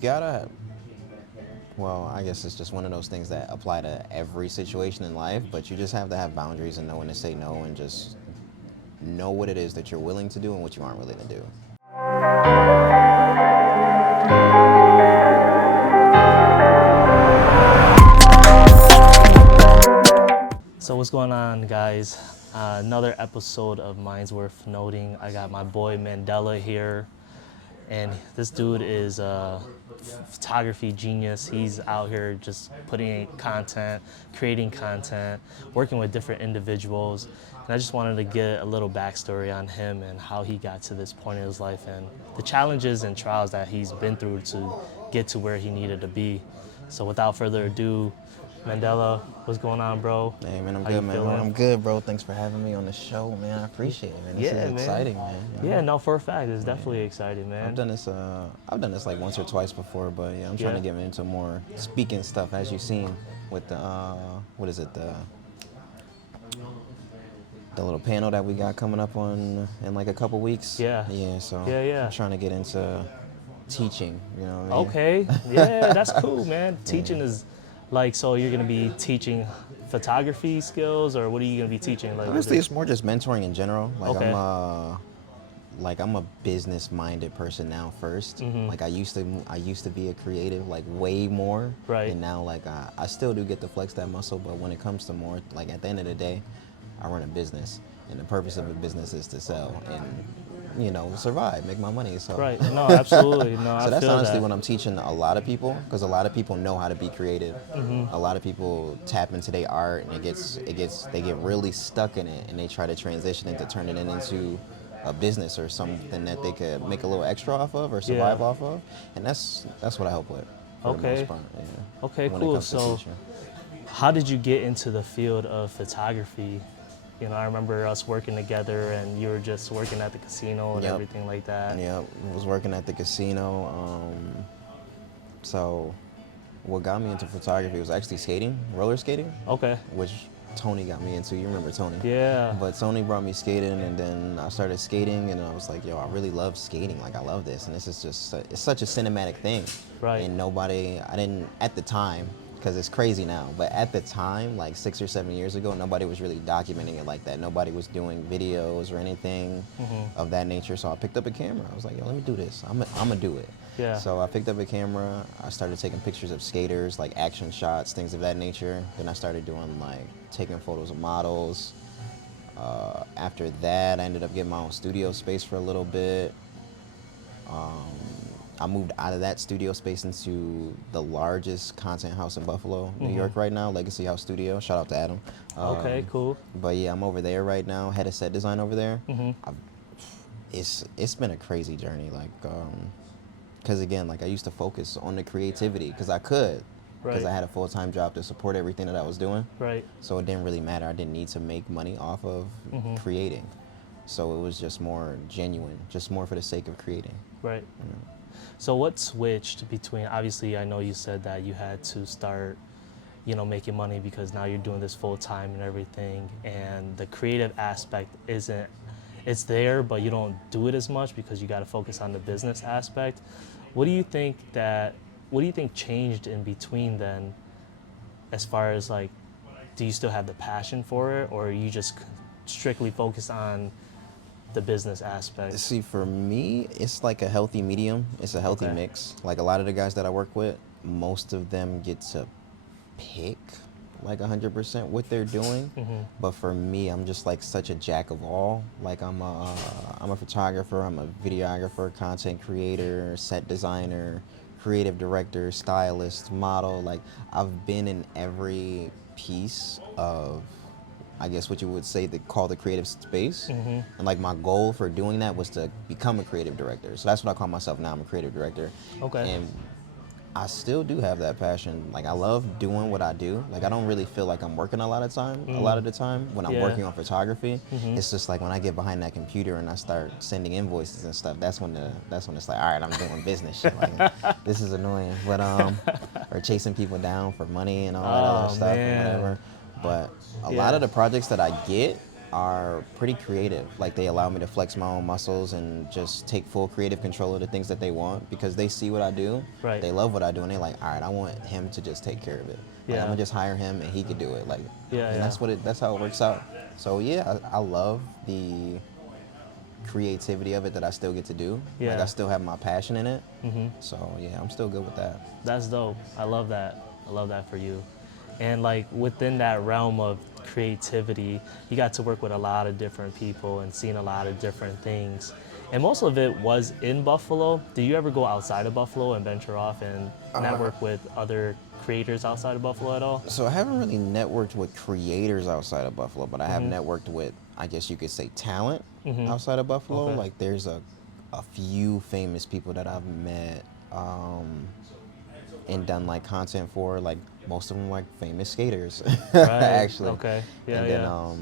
gotta, well, I guess it's just one of those things that apply to every situation in life, but you just have to have boundaries and know when to say no and just know what it is that you're willing to do and what you aren't willing to do. So what's going on, guys? Another episode of Minds Worth Noting. I got my boy Mandela here, and this dude is a photography genius. He's out here just putting in content, creating content, working with different individuals. And I just wanted to get a little backstory on him and how he got to this point in his life and the challenges and trials that he's been through to get to where he needed to be. So without further ado, Mandela, what's going on, bro? Hey, man, I'm How good, you man. feeling? I'm good, bro. Thanks for having me on the show, man. I appreciate it, man. This is exciting, man. Yeah, no, for a fact, it's definitely exciting, man. I've done this like once or twice before, but yeah, I'm trying to get into more speaking stuff, as you've seen with the what is it, the little panel that we got coming up on in like a couple weeks. Yeah. Yeah. So Yeah. I'm trying to get into teaching. You know what I mean? Okay, yeah, that's cool, man. Teaching is like, so you're gonna be teaching photography skills, or what are you gonna be teaching? Like, Honestly, it's more just mentoring in general. Like Okay. I'm a business-minded person now first. Like I used to be a creative, like way more. Right. And now like I still do get to flex that muscle, but when it comes to more, like at the end of the day, I run a business, and the purpose of a business is to sell and, you know, survive, make my money. So Right, no, absolutely, no, so I that's feel honestly that. what I'm teaching a lot of people, because a lot of people know how to be creative. A lot of people tap into their art, and they get really stuck in it, and they try to transition it to turn it into a business or something that they could make a little extra off of or survive off of, and that's what I help with. For the Okay. most part, yeah. Okay, When it cool. comes to So, teaching. how did you get into the field of photography? You know, I remember us working together, and you were just working at the casino and Yep. everything like that. Yeah, I was working at the casino. So what got me into photography was actually skating, roller skating, Okay. which Tony got me into. You remember Tony? Yeah. But Tony brought me skating, and then I started skating, and I was like, yo, I really love skating. Like, I love this, and this is just, it's such a cinematic thing. Right. And I didn't, at the time, because it's crazy now, but at the time, like 6 or 7 years ago, nobody was really documenting it like that. Nobody was doing videos or anything of that nature. So I picked up a camera. I was like, yo, let me do this. I'm gonna do it. Yeah. So I picked up a camera. I started taking pictures of skaters, like action shots, things of that nature. Then I started doing like taking photos of models. After that, I ended up getting my own studio space for a little bit. I moved out of that studio space into the largest content house in Buffalo, New York right now, Legacy House Studio. Shout out to Adam. Okay, cool. But yeah, I'm over there right now, head of set design over there. It's been a crazy journey, like, because again, like I used to focus on the creativity because I could, because Right. I had a full-time job to support everything that I was doing. Right. So it didn't really matter. I didn't need to make money off of creating. So it was just more genuine, just more for the sake of creating. Right. So what switched between, obviously I know you said that you had to start, you know, making money because now you're doing this full time and everything, and the creative aspect it's there, but you don't do it as much because you got to focus on the business aspect. What do you think changed in between then, as far as like, do you still have the passion for it, or are you just strictly focused on the business aspect? See, for me, it's like a healthy medium. It's a healthy Okay. mix. Like a lot of the guys that I work with, most of them get to pick like 100% what they're doing. But for me, I'm just like such a jack of all. Like I'm a photographer, I'm a videographer, content creator, set designer, creative director, stylist, model. Like I've been in every piece of, I guess what you would say call the creative space. And like my goal for doing that was to become a creative director. So that's what I call myself now. I'm a creative director. Okay. And I still do have that passion. Like I love doing what I do. Like I don't really feel like I'm working a lot of the time when I'm Yeah. working on photography. It's just like when I get behind that computer and I start sending invoices and stuff, that's when it's like, all right, I'm doing business shit. Like this is annoying. But or chasing people down for money and all that other stuff man. and whatever. But a lot of the projects that I get, are pretty creative. Like they allow me to flex my own muscles and just take full creative control of the things that they want because they see what I do. Right. They love what I do and they're like, all right, I want him to just take care of it. Like, Yeah. I'm gonna just hire him and he could do it. Like, Yeah, and yeah. that's how it works out. So yeah, I love the creativity of it that I still get to do. Like Yeah. I still have my passion in it. Mm-hmm. So yeah, I'm still good with that. That's dope. I love that. I love that for you. And like within that realm of creativity, you got to work with a lot of different people and seen a lot of different things. And most of it was in Buffalo. Do you ever go outside of Buffalo and venture off and network with other creators outside of Buffalo at all? So I haven't really networked with creators outside of Buffalo, but I have networked with, I guess you could say, talent outside of Buffalo. Okay. Like there's a few famous people that I've met and done like content for. Like most of them like famous skaters, Right. actually. Okay. Yeah, And then, yeah.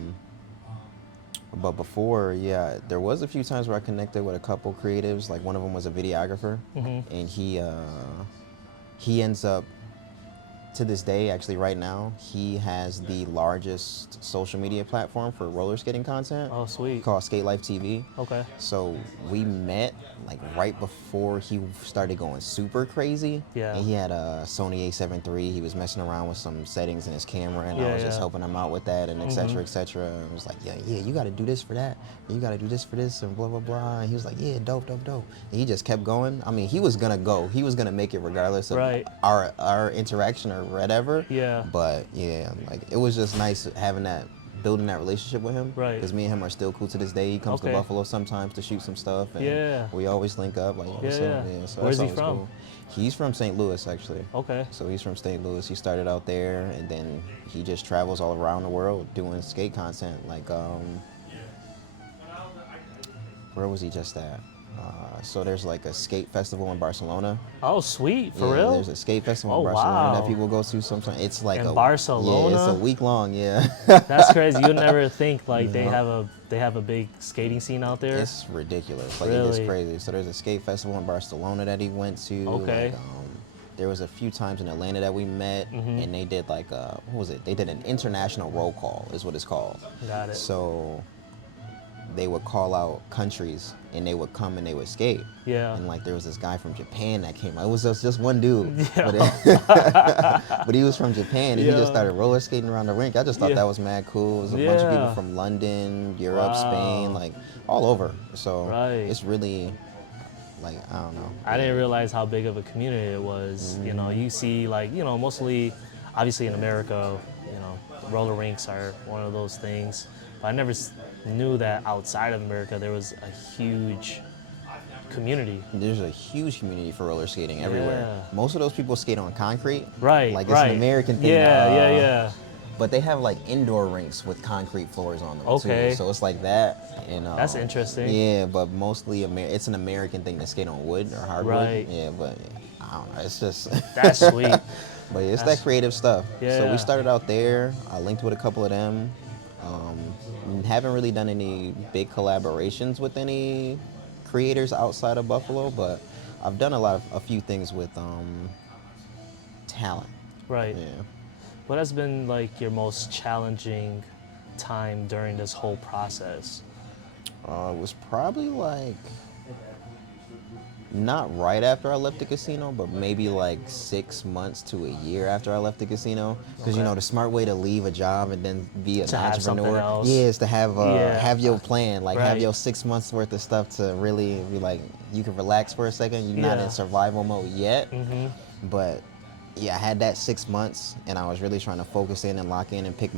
but before, yeah, there was a few times where I connected with a couple creatives. Like one of them was a videographer, and he ends up, to this day, actually right now, he has the largest social media platform for roller skating content Oh, sweet. called Skate Life TV. Okay. So we met like right before he started going super crazy. Yeah. And he had a Sony A7 III. He was messing around with some settings in his camera, and I Yeah, was just yeah. helping him out with that, and et cetera, et cetera. And I was like, yeah, you got to do this for that. And you got to do this for this, and blah, blah, blah. And he was like, yeah, dope, dope, dope. And he just kept going. I mean, he was going to go. He was going to make it regardless of Right. our interaction or whatever. Yeah. But yeah, like it was just nice having that, building that relationship with him. Right. Because me and him are still cool to this day. He comes Okay. to Buffalo sometimes to shoot some stuff. And Yeah. we always link up. Like, what's Yeah, up? yeah. Yeah, so Where's that's he always from? cool. He's from St. Louis, actually. Okay. So he's from St. Louis. He started out there, and then he just travels all around the world doing skate content. Like, where was he just at? So there's like a skate festival in Barcelona. Oh, sweet. For Yeah, real? there's a skate festival Oh, in Barcelona wow. that people go to sometimes. It's like In Yeah, Barcelona? it's a week long. Yeah. That's crazy. You'd never think like they No. have a big skating scene out there. It's ridiculous. Like it Really? gets crazy. So there's a skate festival in Barcelona that he went to. Okay. Like, there was a few times in Atlanta that we met, and they did like what was it? They did an international roll call, is what it's called. Got it. So they would call out countries, and they would come and they would skate. Yeah. And like there was this guy from Japan that came out. It was just one dude, Yeah. but he was from Japan, and he Yeah. just started roller skating around the rink. I just thought Yeah. that was mad cool. It was a bunch of people Yeah. from London, Europe, Wow. Spain, like all over. So Right. it's really, like, I don't know. I didn't realize how big of a community it was. You know, you see like, you know, mostly obviously in America, you know, roller rinks are one of those things. But I never knew that outside of America there was a huge community. There's a huge community for roller skating everywhere. Yeah. Most of those people skate on concrete. Right. Like it's right. an American thing. Yeah, yeah. But they have like indoor rinks with concrete floors on them Okay. too. So it's like that. And That's interesting. Yeah, but mostly it's an American thing to skate on wood or hardwood. Right. Yeah, but I don't know. It's just. That's sweet. But it's That's- that creative stuff. So Yeah. we started out there. I linked with a couple of them. Haven't really done any big collaborations with any creators outside of Buffalo, but I've done a few things with talent. Right. Yeah. What has been like your most challenging time during this whole process? It was probably like not right after I left the casino, but maybe like 6 months to a year after I left the casino. Because you Okay. know the smart way to leave a job and then be an To have something entrepreneur, else. yeah, is to have Yeah. have your plan, like have Right. your 6 months worth of stuff to really be like you can relax for a second. You're not Yeah. in survival mode yet, Mm-hmm. but yeah, I had that 6 months, and I was really trying to focus in and lock in and pick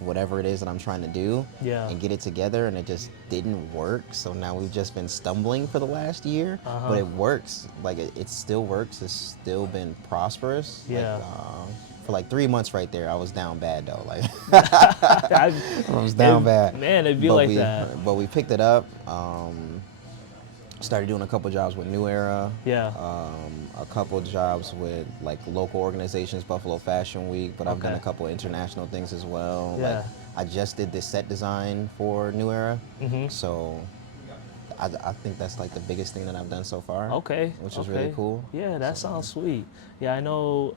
whatever it is that I'm trying to do, Yeah. and get it together, and it just didn't work. So now we've just been stumbling for the last year, Uh-huh. but it works. Like it still works. It's still been prosperous. Yeah. Like, for like 3 months right there, I was down bad though. Like I I was down bad. Man, it'd be But like that. But we picked it up. Started doing a couple jobs with New Era. Yeah. A couple jobs with like local organizations, Buffalo Fashion Week, but I've done a Okay. couple international things as well. Yeah. Like I just did this set design for New Era, Mhm. so I think that's like the biggest thing that I've done so far. Okay. Which is okay. really cool. Yeah, that sounds sweet. Yeah, I know,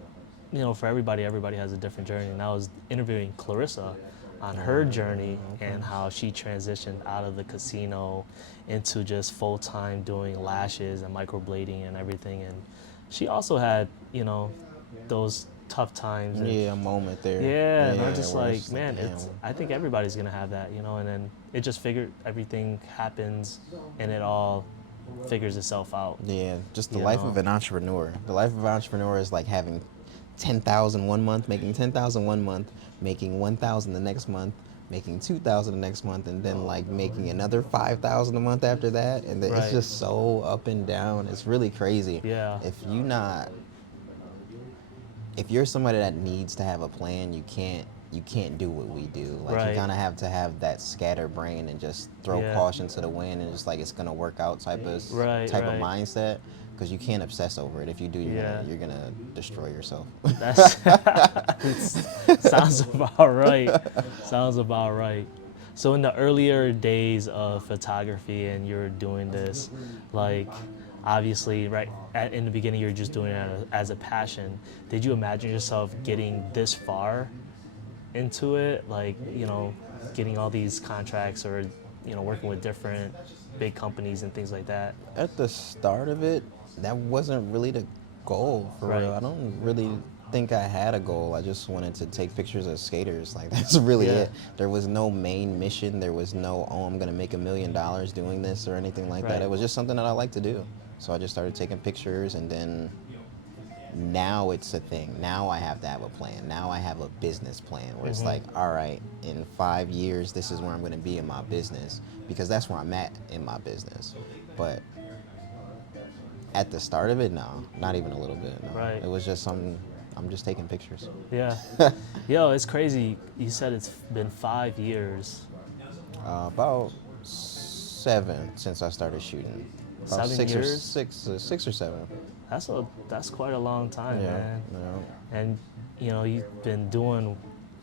you know, for everybody has a different journey. And I was interviewing Clarissa on her journey and how she transitioned out of the casino into just full-time doing lashes and microblading and everything. And she also had, those tough times. And Yeah, a moment there. yeah, and I'm just where like, it's man, damn. I think everybody's gonna have that, and then it just everything happens and it all figures itself out. Yeah, just the You life know? of an entrepreneur. The life of an entrepreneur is like having 10,000 one month, making 10,000 one month, making 1,000 the next month, making 2,000 the next month, and then like making another 5,000 a month after that. And then it's Right. just so up and down. It's really crazy. Yeah. If you're somebody that needs to have a plan, you can't do what we do. Like Right. you kind of have to have that scatterbrain and just throw Yeah. caution to the wind and just like it's gonna work out type of Right, type right. of mindset. Because you can't obsess over it. If you do, Yeah. you're gonna destroy yourself. That's sounds about right. Sounds about right. So in the earlier days of photography and you're doing this, like obviously in the beginning you're just doing it as a passion. Did you imagine yourself getting this far into it? Like, getting all these contracts or, working with different big companies and things like that? At the start of it, that wasn't really the goal for Right. real. I don't really think I had a goal. I just wanted to take pictures of skaters. Like that's really Yeah. it. There was no main mission. There was no, oh, I'm gonna make $1 million doing this or anything like Right. that. It was just something that I like to do. So I just started taking pictures, and then now it's a thing. Now I have to have a plan. Now I have a business plan where it's like, all right, in 5 years, this is where I'm going to be in my business, because that's where I'm at in my business. But at the start of it, no, not even a little bit. No. Right. It was just I'm just taking pictures. Yeah. Yo, it's crazy. You said it's been 5 years. About 7 since I started shooting. About 7 years? 6 or 7. That's quite a long time, Yeah. man. Yeah. And you've been doing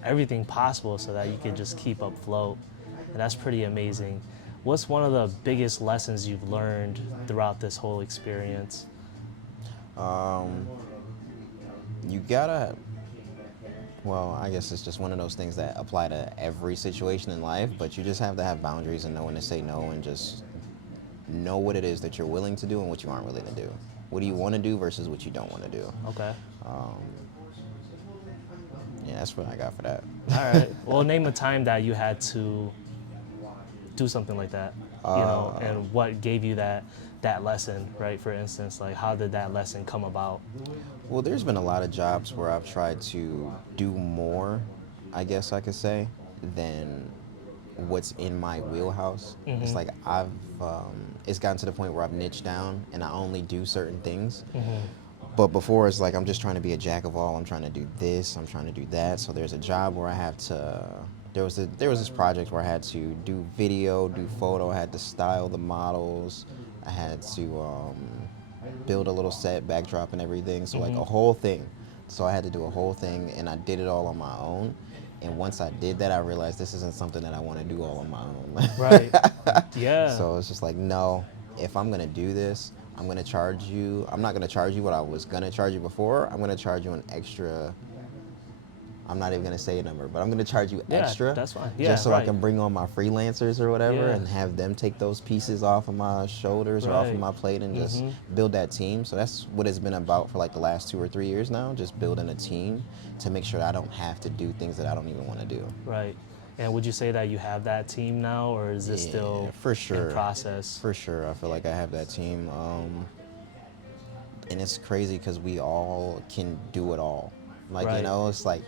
everything possible so that you could just keep afloat, and that's pretty amazing. What's one of the biggest lessons you've learned throughout this whole experience? You gotta, well, I guess it's just one of those things that apply to every situation in life, but you just have to have boundaries and know when to say no, and just know what it is that you're willing to do and what you aren't willing to do. What do you want to do versus what you don't want to do? Okay. Yeah, that's what I got for that. All right. Well, name a time that you had to do something like that, and what gave you that lesson, right? For instance, like how did that lesson come about? Well, there's been a lot of jobs where I've tried to do more, I guess I could say, than what's in my wheelhouse. It's like it's gotten to the point where I've niched down and I only do certain things. But before, it's like I'm just trying to be a jack of all. I'm trying to do this, I'm trying to do that. So there's a job where I have to, there was this project where I had to do video, do photo, I had to style the models, I had to build a little set, backdrop and everything. So like a whole thing. So I had to do a whole thing, and I did it all on my own. And once I did that, I realized this isn't something that I want to do all on my own. Right. Yeah. So it's just like, no, if I'm going to do this, I'm going to charge you. I'm not going to charge you what I was going to charge you before. I'm going to charge you an extra. I'm not even going to say a number, but I'm going to charge you Yeah, extra. that's fine. Yeah, just so I right. can bring on my freelancers or whatever, Yeah. and have them take those pieces off of my shoulders or off Right. of my plate and just build that team. So that's what it's been about for like the last 2 or 3 years now, just building a team to make sure I don't have to do things that I don't even want to do. Right. And would you say that you have that team now, or is this Yeah, still for sure. in process? For sure, I feel like I have that team. And it's crazy because we all can do it all. Like, Right. it's like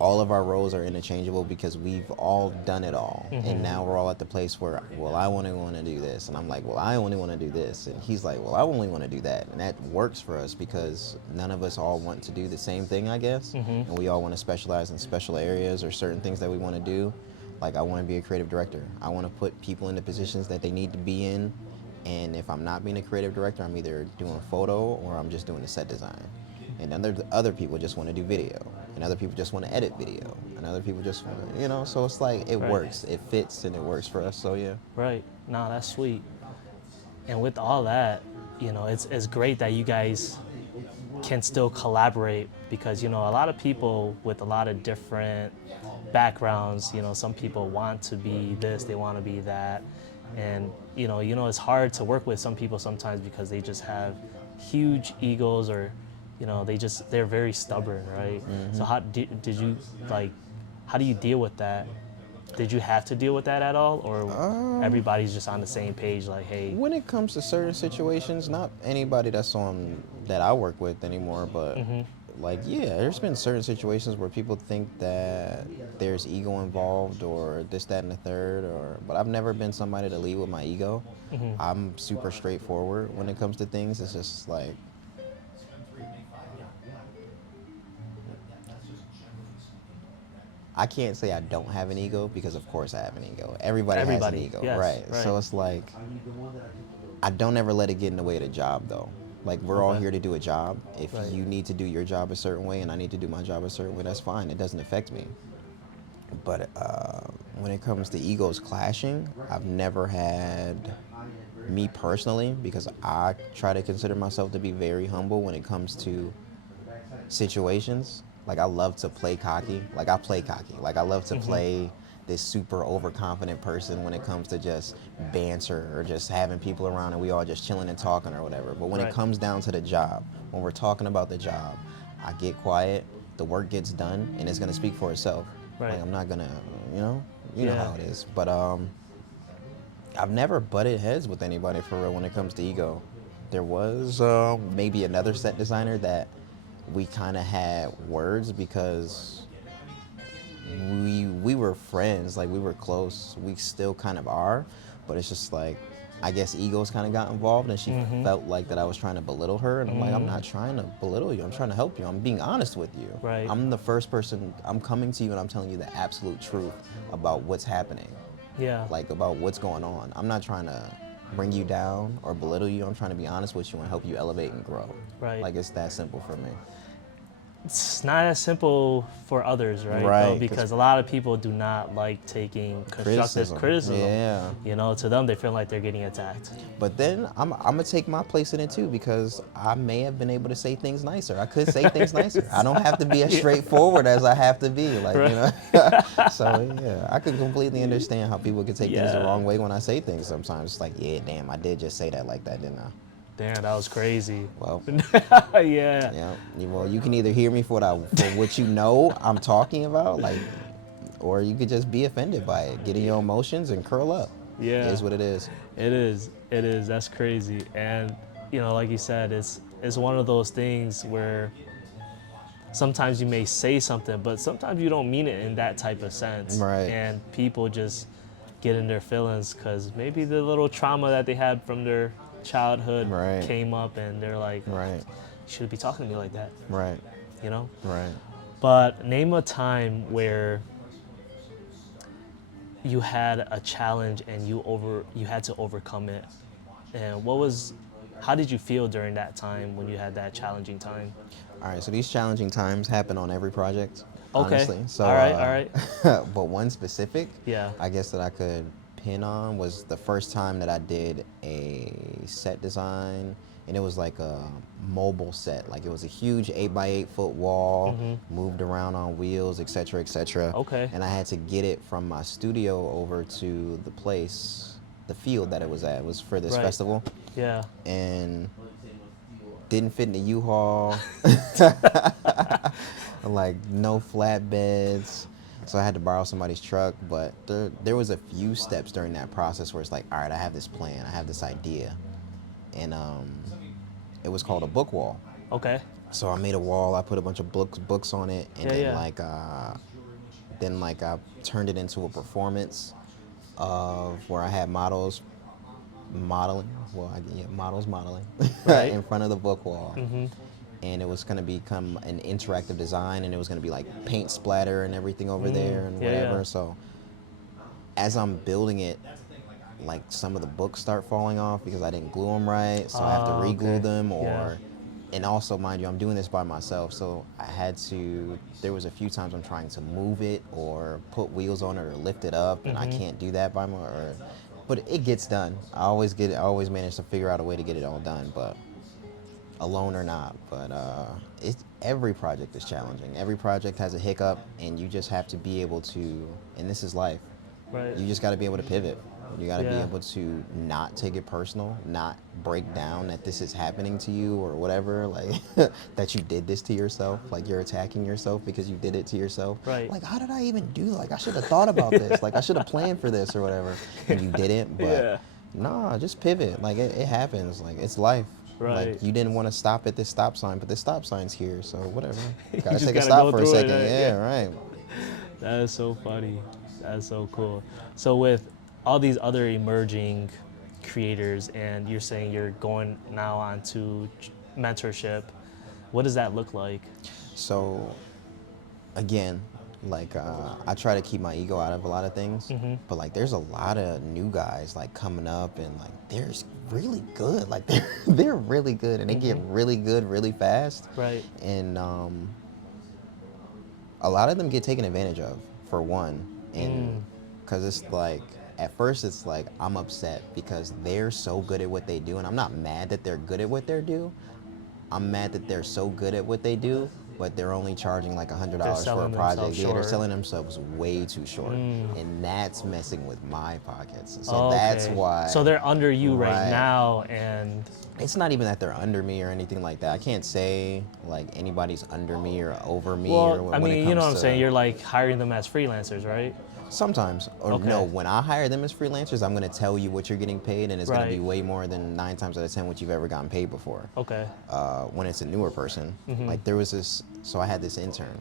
all of our roles are interchangeable because we've all done it all. And now we're all at the place where, well, I only want to do this. And I'm like, well, I only want to do this. And he's like, well, I only want to do that. And that works for us because none of us all want to do the same thing, I guess. And we all want to specialize in special areas or certain things that we want to do. Like, I want to be a creative director. I want to put people in the positions that they need to be in. And if I'm not being a creative director, I'm either doing photo or I'm just doing the set design. And other people just want to do video, and other people just want to edit video, and other people just want to, so it's like it Right. works, it fits, and it works for us. So yeah. Right. No, that's sweet. And with all that, it's great that you guys can still collaborate because, a lot of people with a lot of different backgrounds. You know, some people want to be this, they want to be that, and it's hard to work with some people sometimes because they just have huge egos, or they're very stubborn, right? So did you like? How do you deal with that? Did you have to deal with that at all, or everybody's just on the same page? Like, hey, When it comes to certain situations, not anybody that I work with anymore, but like, yeah, there's been certain situations where people think that there's ego involved or this, that, and the third, but I've never been somebody to lead with my ego. I'm super straightforward when it comes to things. It's just like, I can't say I don't have an ego because of course I have an ego. Everybody has an ego, yes, right? right. So it's like, I don't ever let it get in the way of the job though. Like, we're all Okay. here to do a job. If Right. you need to do your job a certain way and I need to do my job a certain way, that's fine. It doesn't affect me. But when it comes to egos clashing, I've never had, me personally, because I try to consider myself to be very humble when it comes to situations. Like, I love to play cocky. Like, I play cocky. Like, I love to play this super overconfident person when it comes to just banter or just having people around and we all just chilling and talking or whatever. But when Right. it comes down to the job, when we're talking about the job, I get quiet, the work gets done, and it's gonna speak for itself. Right. Like, I'm not gonna, you know Yeah. how it is. But I've never butted heads with anybody for real when it comes to ego. There was maybe another set designer that we kind of had words because we were friends, like we were close. We still kind of are, but it's just like, I guess egos kind of got involved, and she felt like that I was trying to belittle her, and I'm like, I'm not trying to belittle you. I'm trying to help you. I'm being honest with you. Right. I'm the first person. I'm coming to you and I'm telling you the absolute truth about what's happening, Yeah. like about what's going on. I'm not trying to bring you down or belittle you. I'm trying to be honest with you and help you elevate and grow. Right. Like, it's that simple for me. It's not as simple for others, right? Right, Though, 'cause- because a lot of people do not like taking constructive criticism. Yeah. To them, they feel like they're getting attacked. But then I'm gonna take my place in it too, because I may have been able to say things nicer. I could say things nicer. I don't have to be as straightforward as I have to be, like, So yeah, I could completely understand how people could take things the Yeah. wrong way when I say things. Sometimes it's like, yeah, damn, I did just say that like that, didn't I? Damn, that was crazy. Well, Yeah. yeah. Well, you can either hear me for what you know I'm talking about, like, or you could just be offended by it, get in your emotions and curl up. Yeah. It is what it is. It is. It is. That's crazy. And like you said, it's one of those things where sometimes you may say something, but sometimes you don't mean it in that type of sense. Right. And people just get in their feelings because maybe the little trauma that they had from their childhood Right. came up, and they're like, Right. "You shouldn't be talking to me like that," Right. Right. But name a time where you had a challenge and you had to overcome it, and how did you feel during that time when you had that challenging time? All right, so these challenging times happen on every project, Okay. honestly. So, All right. But one specific, Yeah. I guess that I could pin on was the first time that I did a set design, and it was like a mobile set. Like, it was a huge 8x8 foot wall, moved around on wheels, et cetera, et cetera. Okay. And I had to get it from my studio over to the field that it was at. It was for this Right. festival, Yeah. and didn't fit in the U-Haul. Like, no flatbeds. So I had to borrow somebody's truck, but there was a few steps during that process where it's like, all right, I have this plan, I have this idea. And it was called a book wall. Okay. So I made a wall, I put a bunch of books on it, and Yeah, then I turned it into a performance of where I had models modeling Right. in front of the book wall. And it was going to become an interactive design, and it was going to be like paint splatter and everything over there and Yeah, whatever. yeah. So as I'm building it, like, some of the books start falling off because I didn't glue them right, so I have to re-glue Okay. them, Yeah. and also, mind you, I'm doing this by myself, so there was a few times I'm trying to move it or put wheels on it or lift it up, and I can't do that but it gets done. I always manage to figure out a way to get it all done, but alone or not. But every project is challenging. Every project has a hiccup, and you just have to be able to. And this is life. Right. You just got to be able to pivot. You got to be Yeah. able to not take it personal, not break down that this is happening to you or whatever, like that you did this to yourself, like you're attacking yourself because you did it to yourself. Right. Like, how did I even do? Like, I should have thought about this. Like, I should have planned for this or whatever, and you didn't. But Yeah. nah, just pivot. Like, it happens. Like, it's life. Right. Like, you didn't want to stop at this stop sign, but this stop sign's here, so whatever. Gotta just take a gotta stop go for a through it, second. right? Yeah, right. That is so funny. That's so cool. So with all these other emerging creators, and you're saying you're going now on to mentorship, what does that look like? So, again, like I try to keep my ego out of a lot of things, but like there's a lot of new guys like coming up, and like they're really good. Like they're really good, and they get really good really fast. Right. And a lot of them get taken advantage of, for one, and because it's like at first it's like I'm upset because they're so good at what they do, and I'm not mad that they're good at what they do. I'm mad that they're so good at what they do, but they're only charging like $100 for a selling project. themselves Yeah, they're short. selling themselves way too short, and that's messing with my pockets. So Oh, that's okay. why. So they're under you right Right. now, and It's not even that they're under me or anything like that. I can't say like anybody's under me or over me. or well, I when it mean, you know comes what I'm to- saying. You're like hiring them as freelancers, right? Sometimes, or Okay. no, when I hire them as freelancers, I'm going to tell you what you're getting paid, and it's going to be Right. way more than 9 times out of 10 what you've ever gotten paid before. Okay. When it's a newer person, like there was this, so I had this intern,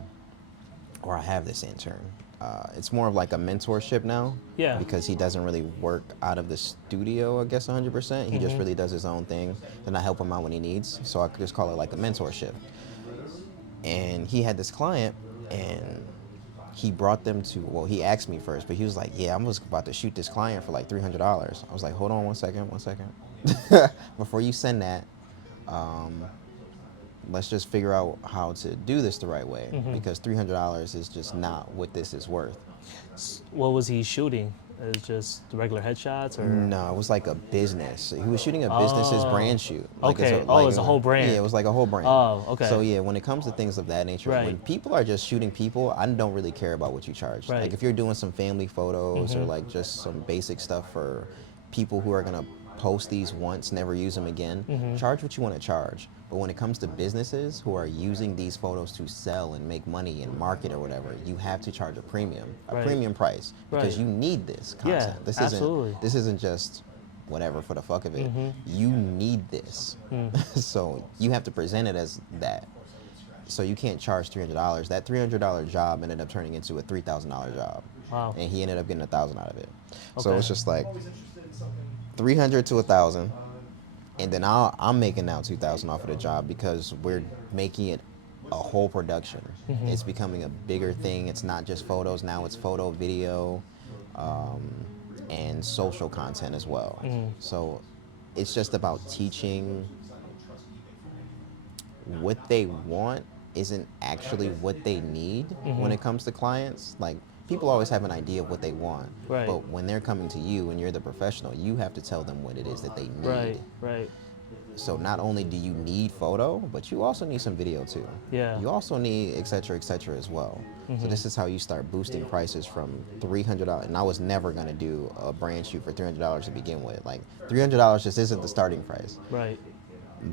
or I have this intern. It's more of like a mentorship now, Yeah. because he doesn't really work out of the studio, I guess 100%. He just really does his own thing, and I help him out when he needs. So I could just call it like a mentorship. And he had this client, and he brought them to, well, he asked me first, but he was like, yeah, I'm just about to shoot this client for like $300. I was like, hold on one second. Before you send that, let's just figure out how to do this the right way, because $300 is just not what this is worth. What was he shooting? It's just regular headshots, or No, it was like a business. He was shooting a business's brand shoot. Okay. It's a whole brand. Yeah, it was like a whole brand. Oh, okay. So yeah, when it comes to things of that nature, Right. when people are just shooting people, I don't really care about what you charge. Right. Like if you're doing some family photos or like just some basic stuff for people who are gonna post these once, never use them again, charge what you want to charge. But when it comes to businesses who are using these photos to sell and make money and market or whatever, you have to charge a premium Right. premium price, because Right. you need this Yeah, content. absolutely. This isn't just whatever for the fuck of it. You need this. So you have to present it as that. So you can't charge $300. That $300 job ended up turning into a $3,000 job. Wow. And he ended up getting $1,000 out of it. So Okay. it's just like 300 to 1,000, and then I'm making now 2,000 off of the job, because we're making it a whole production. It's becoming a bigger thing. It's not just photos now. It's photo, video, and social content as well. So it's just about teaching what they want isn't actually what they need when it comes to clients. Like, people always have an idea of what they want, Right. but when they're coming to you and you're the professional, you have to tell them what it is that they need. Right. Right. So not only do you need photo, but you also need some video too. Yeah. You also need et cetera, as well. So this is how you start boosting prices from $300. And I was never gonna do a brand shoot for $300 to begin with. Like $300 just isn't the starting price. Right.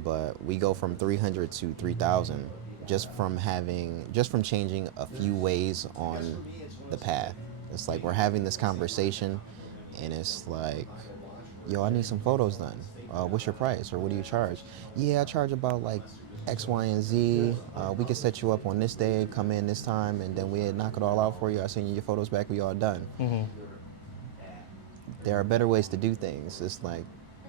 But we go from 300 to 3,000 just from changing a few ways on the path. It's like we're having this conversation, and it's like, yo, I need some photos done. What's your price, or what do you charge? Yeah, I charge about like X, Y, and Z. We could set you up on this day, come in this time, and then we knock it all out for you. I send you your photos back, we all done. There are better ways to do things. It's like,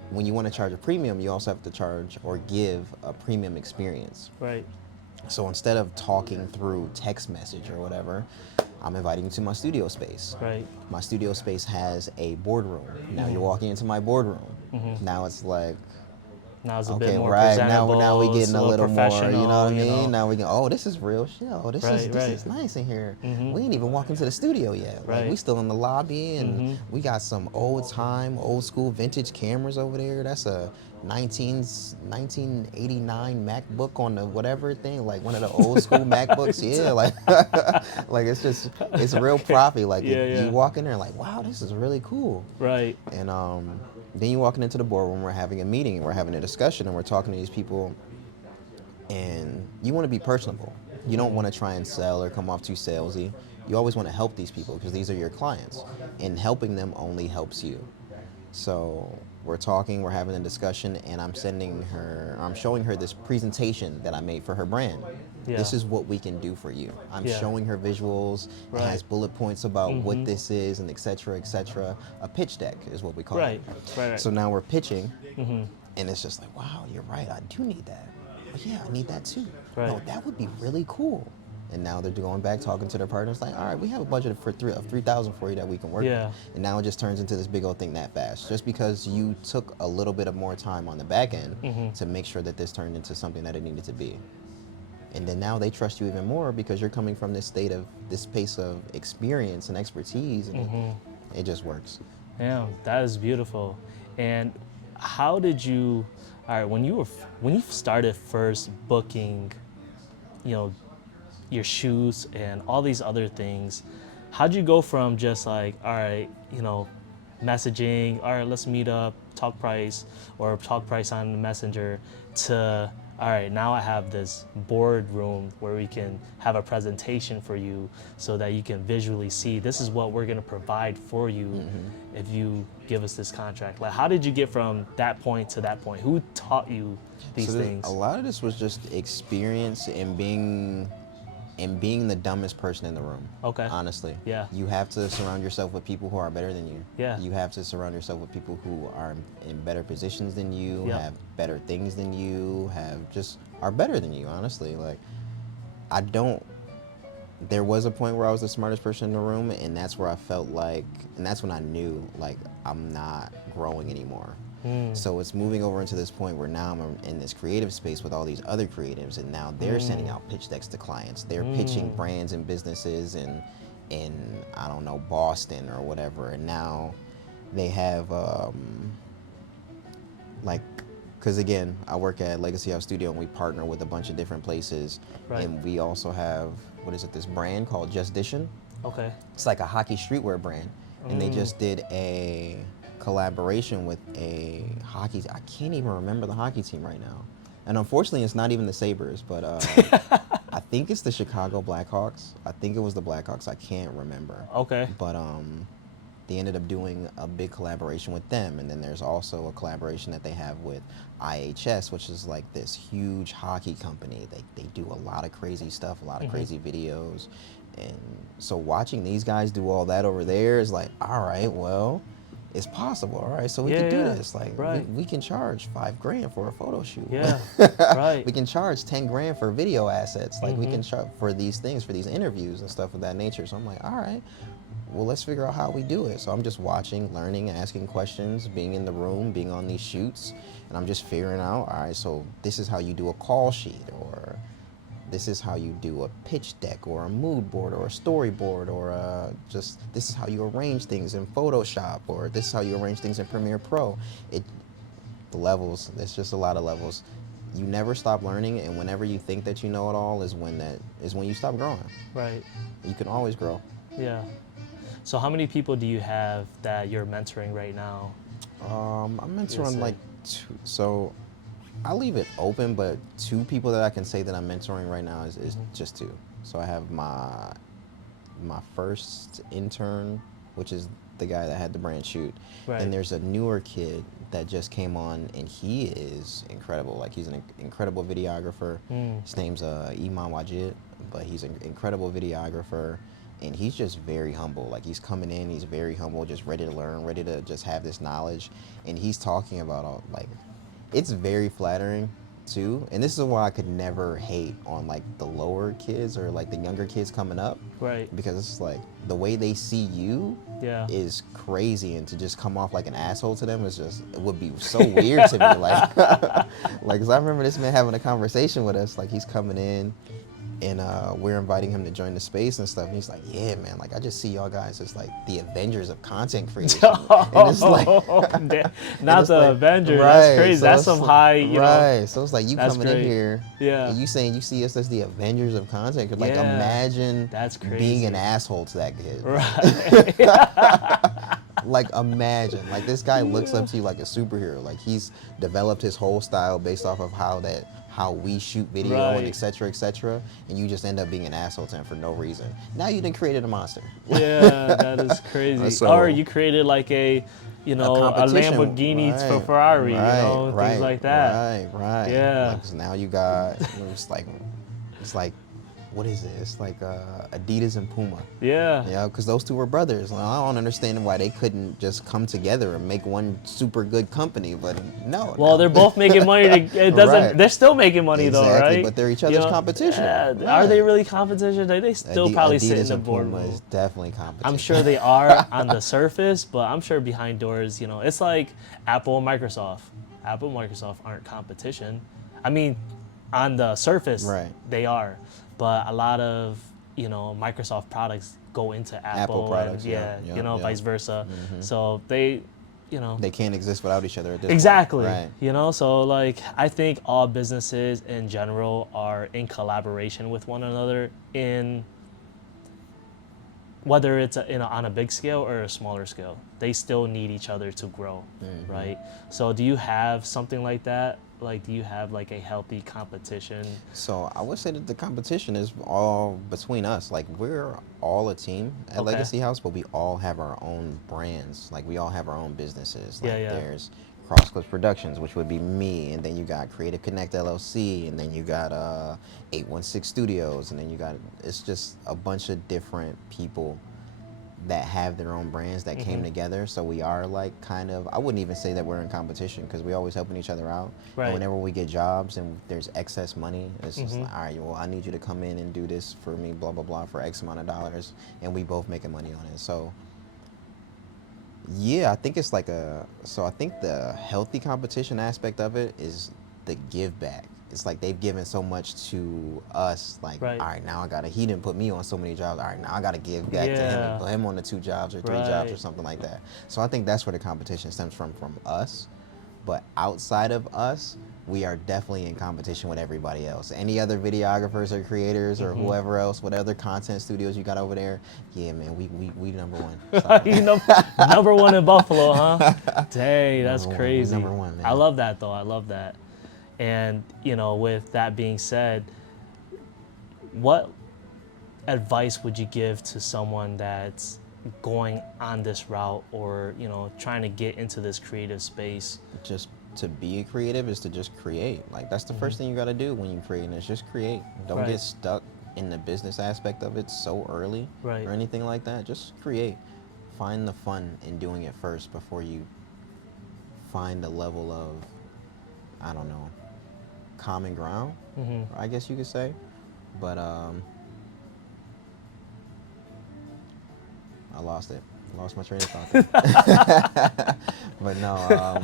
when you want to charge a premium, you also have to charge or give a premium experience. Right. So instead of talking through text message or whatever, I'm inviting you to my studio space. Right. My studio space has a boardroom. Now you're walking into my boardroom. Now it's like, Now it's a bit Okay, more right. presentable. Now we it's getting a little more, professional, you know what I you mean? know. Now we can, oh, this is real shit. Oh, this Right, right. is nice in here. Mhm. We ain't even walked into the studio yet. Like we Right. still in the lobby and Mhm. we got some old school vintage cameras over there. That's a 1989 MacBook on the whatever thing, like one of the old school MacBooks. Yeah, like like it's real proppy. Like Yeah, you yeah. walk in there like, wow, this is really cool. Right. And then you walking into the boardroom, we're having a meeting, we're having a discussion, and we're talking to these people, and you want to be personable. You don't want to try and sell or come off too salesy. You always want to help these people because these are your clients, and helping them only helps you. So we're talking, we're having a discussion, and I'm showing her this presentation that I made for her brand. Yeah. This is what we can do for you. I'm Yeah. showing her visuals. Right. It has bullet points about what this is and et cetera, et cetera. A pitch deck is what we call Right. it. Right. So now we're pitching, and it's just like, wow, you're right. I do need that. Oh, yeah, I need that too. Right. No, that would be really cool. And now they're going back talking to their partners like, all right, we have a budget of $3,000 for you that we can work Yeah. with. And now it just turns into this big old thing that fast. Just because you took a little bit of more time on the back end to make sure that this turned into something that it needed to be. And then now they trust you even more because you're coming from this space of experience and expertise, and it just works. Yeah, that is beautiful. And how did you? All right, when you started first booking, you know, your shoots and all these other things, how'd you go from just like, all right, you know, messaging, all right, let's meet up, talk price on the messenger, to all right, now I have this boardroom where we can have a presentation for you so that you can visually see this is what we're going to provide for you if you give us this contract. Like, how did you get from that point to that point? Who taught you these things? A lot of this was just experience and being the dumbest person in the room. Okay. Honestly. Yeah. You have to surround yourself with people who are better than you. Yeah. You have to surround yourself with people who are in better positions than you, Yep. have better things than you, are better than you, honestly. Like, there was a point where I was the smartest person in the room, and that's where I felt like, and that's when I knew, like, I'm not growing anymore. So it's moving over into this point where now I'm in this creative space with all these other creatives, and now they're sending out pitch decks to clients. They're pitching brands and businesses in I don't know, Boston or whatever, and now they have because again, I work at Legacy House Studio, and we partner with a bunch of different places, Right. and we also have this brand called Just Dishin'. Okay. It's like a hockey streetwear brand, and they just did a collaboration with a hockey. I can't even remember the hockey team right now, and unfortunately, it's not even the Sabres, but I think it's the Chicago Blackhawks. I think it was the Blackhawks. I can't remember. Okay. But they ended up doing a big collaboration with them, and then there's also a collaboration that they have with IHS, which is like this huge hockey company. They do a lot of crazy stuff, a lot of crazy videos, and so watching these guys do all that over there is like, all right, well, it's possible. All right, so we can do this. Like, right. we can charge $5,000 for a photo shoot. Yeah. Right. We can charge $10,000 for video assets. Like, we can charge for these things, for these interviews and stuff of that nature. So I'm like, all right, well, let's figure out how we do it. So I'm just watching, learning, asking questions, being in the room, being on these shoots, and I'm just figuring out, all right, so this is how you do a call sheet, or this is how you do a pitch deck, or a mood board, or a storyboard, or this is how you arrange things in Photoshop, or this is how you arrange things in Premiere Pro. The levels, there's just a lot of levels. You never stop learning, and whenever you think that you know it all is when you stop growing. Right. You can always grow. Yeah. So how many people do you have that you're mentoring right now? I'm mentoring Yes, like two. So I leave it open, but 2 people that I can say that I'm mentoring right now is just 2. So I have my first intern, which is the guy that had the brand shoot. Right. And there's a newer kid that just came on, and he is incredible. Like, he's an incredible videographer. His name's Iman Wajid, but he's an incredible videographer. And he's just very humble. Like, he's coming in, he's very humble, just ready to learn, ready to just have this knowledge. And he's talking about it's very flattering too. And this is why I could never hate on like the lower kids or like the younger kids coming up. Right. Because it's like the way they see you Yeah. is crazy, and to just come off like an asshole to them is just, it would be so weird to me. Like, like, 'cause I remember this man having a conversation with us. Like, he's coming in, and we're inviting him to join the space and stuff. And he's like, "Yeah, man, like I just see y'all guys as like the Avengers of content creation." And it's like, not it's the like, Avengers. right, That's crazy. so That's it's some like- high, you know. right. So it's like you that's coming in great. here, Yeah. and you saying you see us as the Avengers of content. Like, Yeah, imagine that's being an crazy. asshole to that kid. Right. Like, imagine, like, this guy looks up to you like a superhero. Like, he's developed his whole style based off of how we shoot video and Right. et cetera, and you just end up being an asshole to him for no reason. Now you done created a monster. Yeah, that is crazy. So- or you created like a competition, Lamborghini for right, Ferrari, right, right, things like that. Right. Yeah. Like, 'cause now you got, it's like, what is it? It's like Adidas and Puma. Yeah. Yeah, because those two were brothers. Well, I don't understand why they couldn't just come together and make one super good company, but no. Well, no. they're both making money. It doesn't. Right. They're still making money though, Exactly, right? but they're each other's competition. Yeah. Right. Are they really competition? They still probably sit in Adidas the and Puma boardroom. is definitely competition. I'm sure they are on the surface, but I'm sure behind doors, it's like Apple and Microsoft. Apple and Microsoft aren't competition. I mean, on the surface, Right. they are, but a lot of Microsoft products go into Apple, products, and yeah. vice versa. So they, They can't exist without each other at this exactly. point. Right. So like I think all businesses in general are in collaboration with one another in whether it's on a big scale or a smaller scale. They still need each other to grow, right? So do you have something like that? Like, do you have like a healthy competition? So I would say that the competition is all between us. Like, we're all a team at Okay. Legacy House, but we all have our own brands. Like, we all have our own businesses. Like, Yeah. there's Cross Clips Productions, which would be me, and then you got Creative Connect LLC, and then you got 816 Studios, and then you got, it's just a bunch of different people that have their own brands that came together. So we are like kind of, I wouldn't even say that we're in competition, because we're always helping each other out. Right. And whenever we get jobs and there's excess money, it's just like, all right, well, I need you to come in and do this for me, blah, blah, blah, for X amount of dollars. And we both making money on it. So yeah, I think it's like I think the healthy competition aspect of it is the give back. It's like they've given so much to us. Like, Right. all right, now he didn't put me on so many jobs. All right, now I got to give back to him and Yeah. put him on the 2 jobs or 3 jobs or Right. something like that. So I think that's where the competition stems from us. But outside of us, we are definitely in competition with everybody else. Any other videographers or creators or whoever else, what other content studios you got over there, yeah, man, we number one. So, Number one in Buffalo, huh? Dang, that's Number one. We're crazy. number one, man. I love that though. I love that. And with that being said, what advice would you give to someone that's going on this route, or trying to get into this creative space? just to be a creative is to just create. Like, that's the first thing you got to do when you're creating, is just create. Don't Right. get stuck in the business aspect of it so early Right. or anything like that. Just create. Find the fun in doing it first before you find a level of, I don't know, common ground, I guess you could say. But I lost it. Lost my train of thought. But no,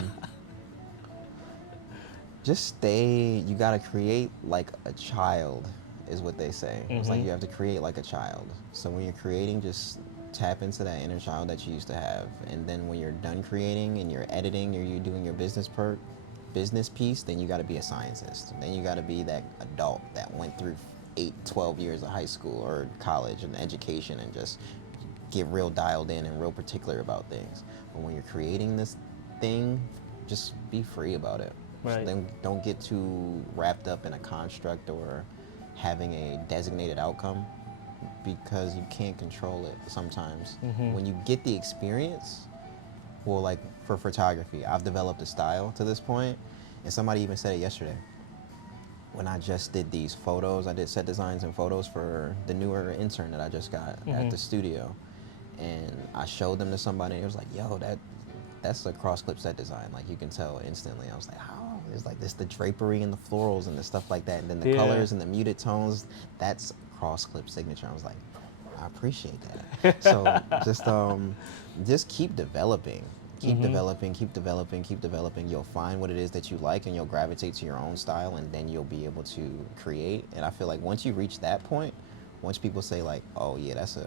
just stay. You gotta create like a child, is what they say. It's like you have to create like a child. So when you're creating, just tap into that inner child that you used to have. And then when you're done creating and you're editing, or you're doing your business piece, then you got to be a scientist. Then you got to be that adult that went through 8-12 years of high school or college and education, and just get real dialed in and real particular about things. But when you're creating this thing, just be free about it. Right. Then don't get too wrapped up in a construct or having a designated outcome, because you can't control it sometimes. When you get the experience, well, like for photography, I've developed a style to this point, and somebody even said it yesterday. When I just did these photos, I did set designs and photos for the newer intern that I just got at the studio, and I showed them to somebody, and it was like, yo, that's a cross clip set design. Like, you can tell instantly. I was like, how? It's like this, the drapery and the florals and the stuff like that, and then the Yeah. colors and the muted tones, that's cross clip signature. I was like, I appreciate that. So just keep developing. Keep developing, keep developing, keep developing. You'll find what it is that you like and you'll gravitate to your own style and then you'll be able to create. And I feel like once you reach that point, once people say like, oh yeah, that's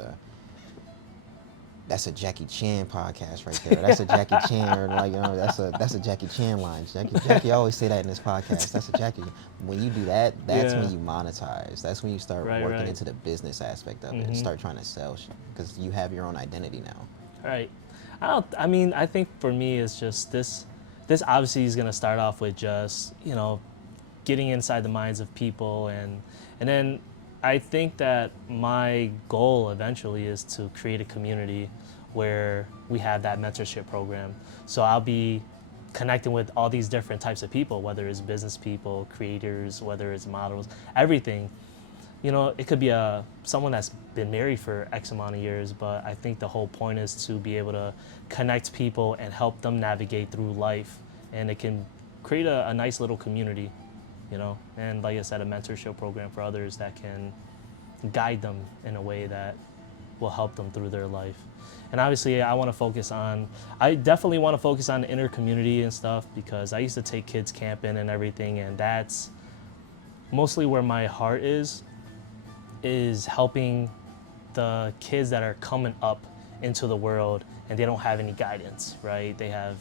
a Jackie Chan podcast right there. That's a Jackie Chan, or like, you know, that's a Jackie Chan line. Jackie always say that in this podcast. That's a Jackie. When you do that, that's when you monetize. That's when you start working into the business aspect of it and start trying to sell shit because you have your own identity now. Right. I think for me it's just this obviously is going to start off with just, you know, getting inside the minds of people and then I think that my goal eventually is to create a community where we have that mentorship program. So I'll be connecting with all these different types of people, whether it's business people, creators, whether it's models, everything. You know, it could be someone that's been married for X amount of years, but I think the whole point is to be able to connect people and help them navigate through life. And it can create a nice little community, you know, and like I said, a mentorship program for others that can guide them in a way that will help them through their life. And obviously I definitely want to focus on the inner community and stuff because I used to take kids camping and everything, and that's mostly where my heart is helping the kids that are coming up into the world and they don't have any guidance, right? A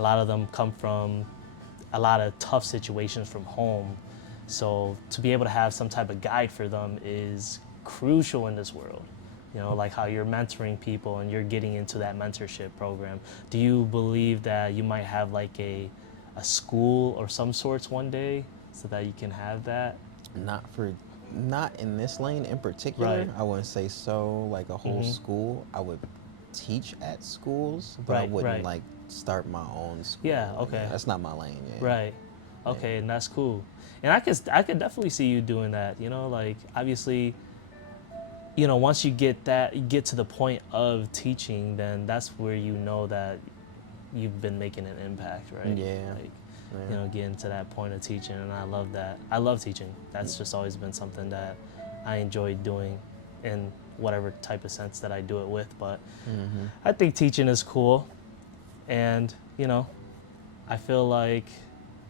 lot of them come from a lot of tough situations from home. So to be able to have some type of guide for them is crucial in this world. You know, like how you're mentoring people and you're getting into that mentorship program. Do you believe that you might have like a school or some sorts one day so that you can have that? Not in this lane in particular. Right. I wouldn't say so, like a whole school. I would teach at schools, but I wouldn't like start my own school. Yeah, okay. Yeah, that's not my lane. Yeah. Right. Okay, and that's cool. And I could definitely see you doing that, you know, like obviously, you know, once you get to the point of teaching, then that's where you know that you've been making an impact, right? Yeah. Like, you know, getting to that point of teaching, and I love that. I love teaching. That's just always been something that I enjoy doing in whatever type of sense that I do it with. But I think teaching is cool, and you know, I feel like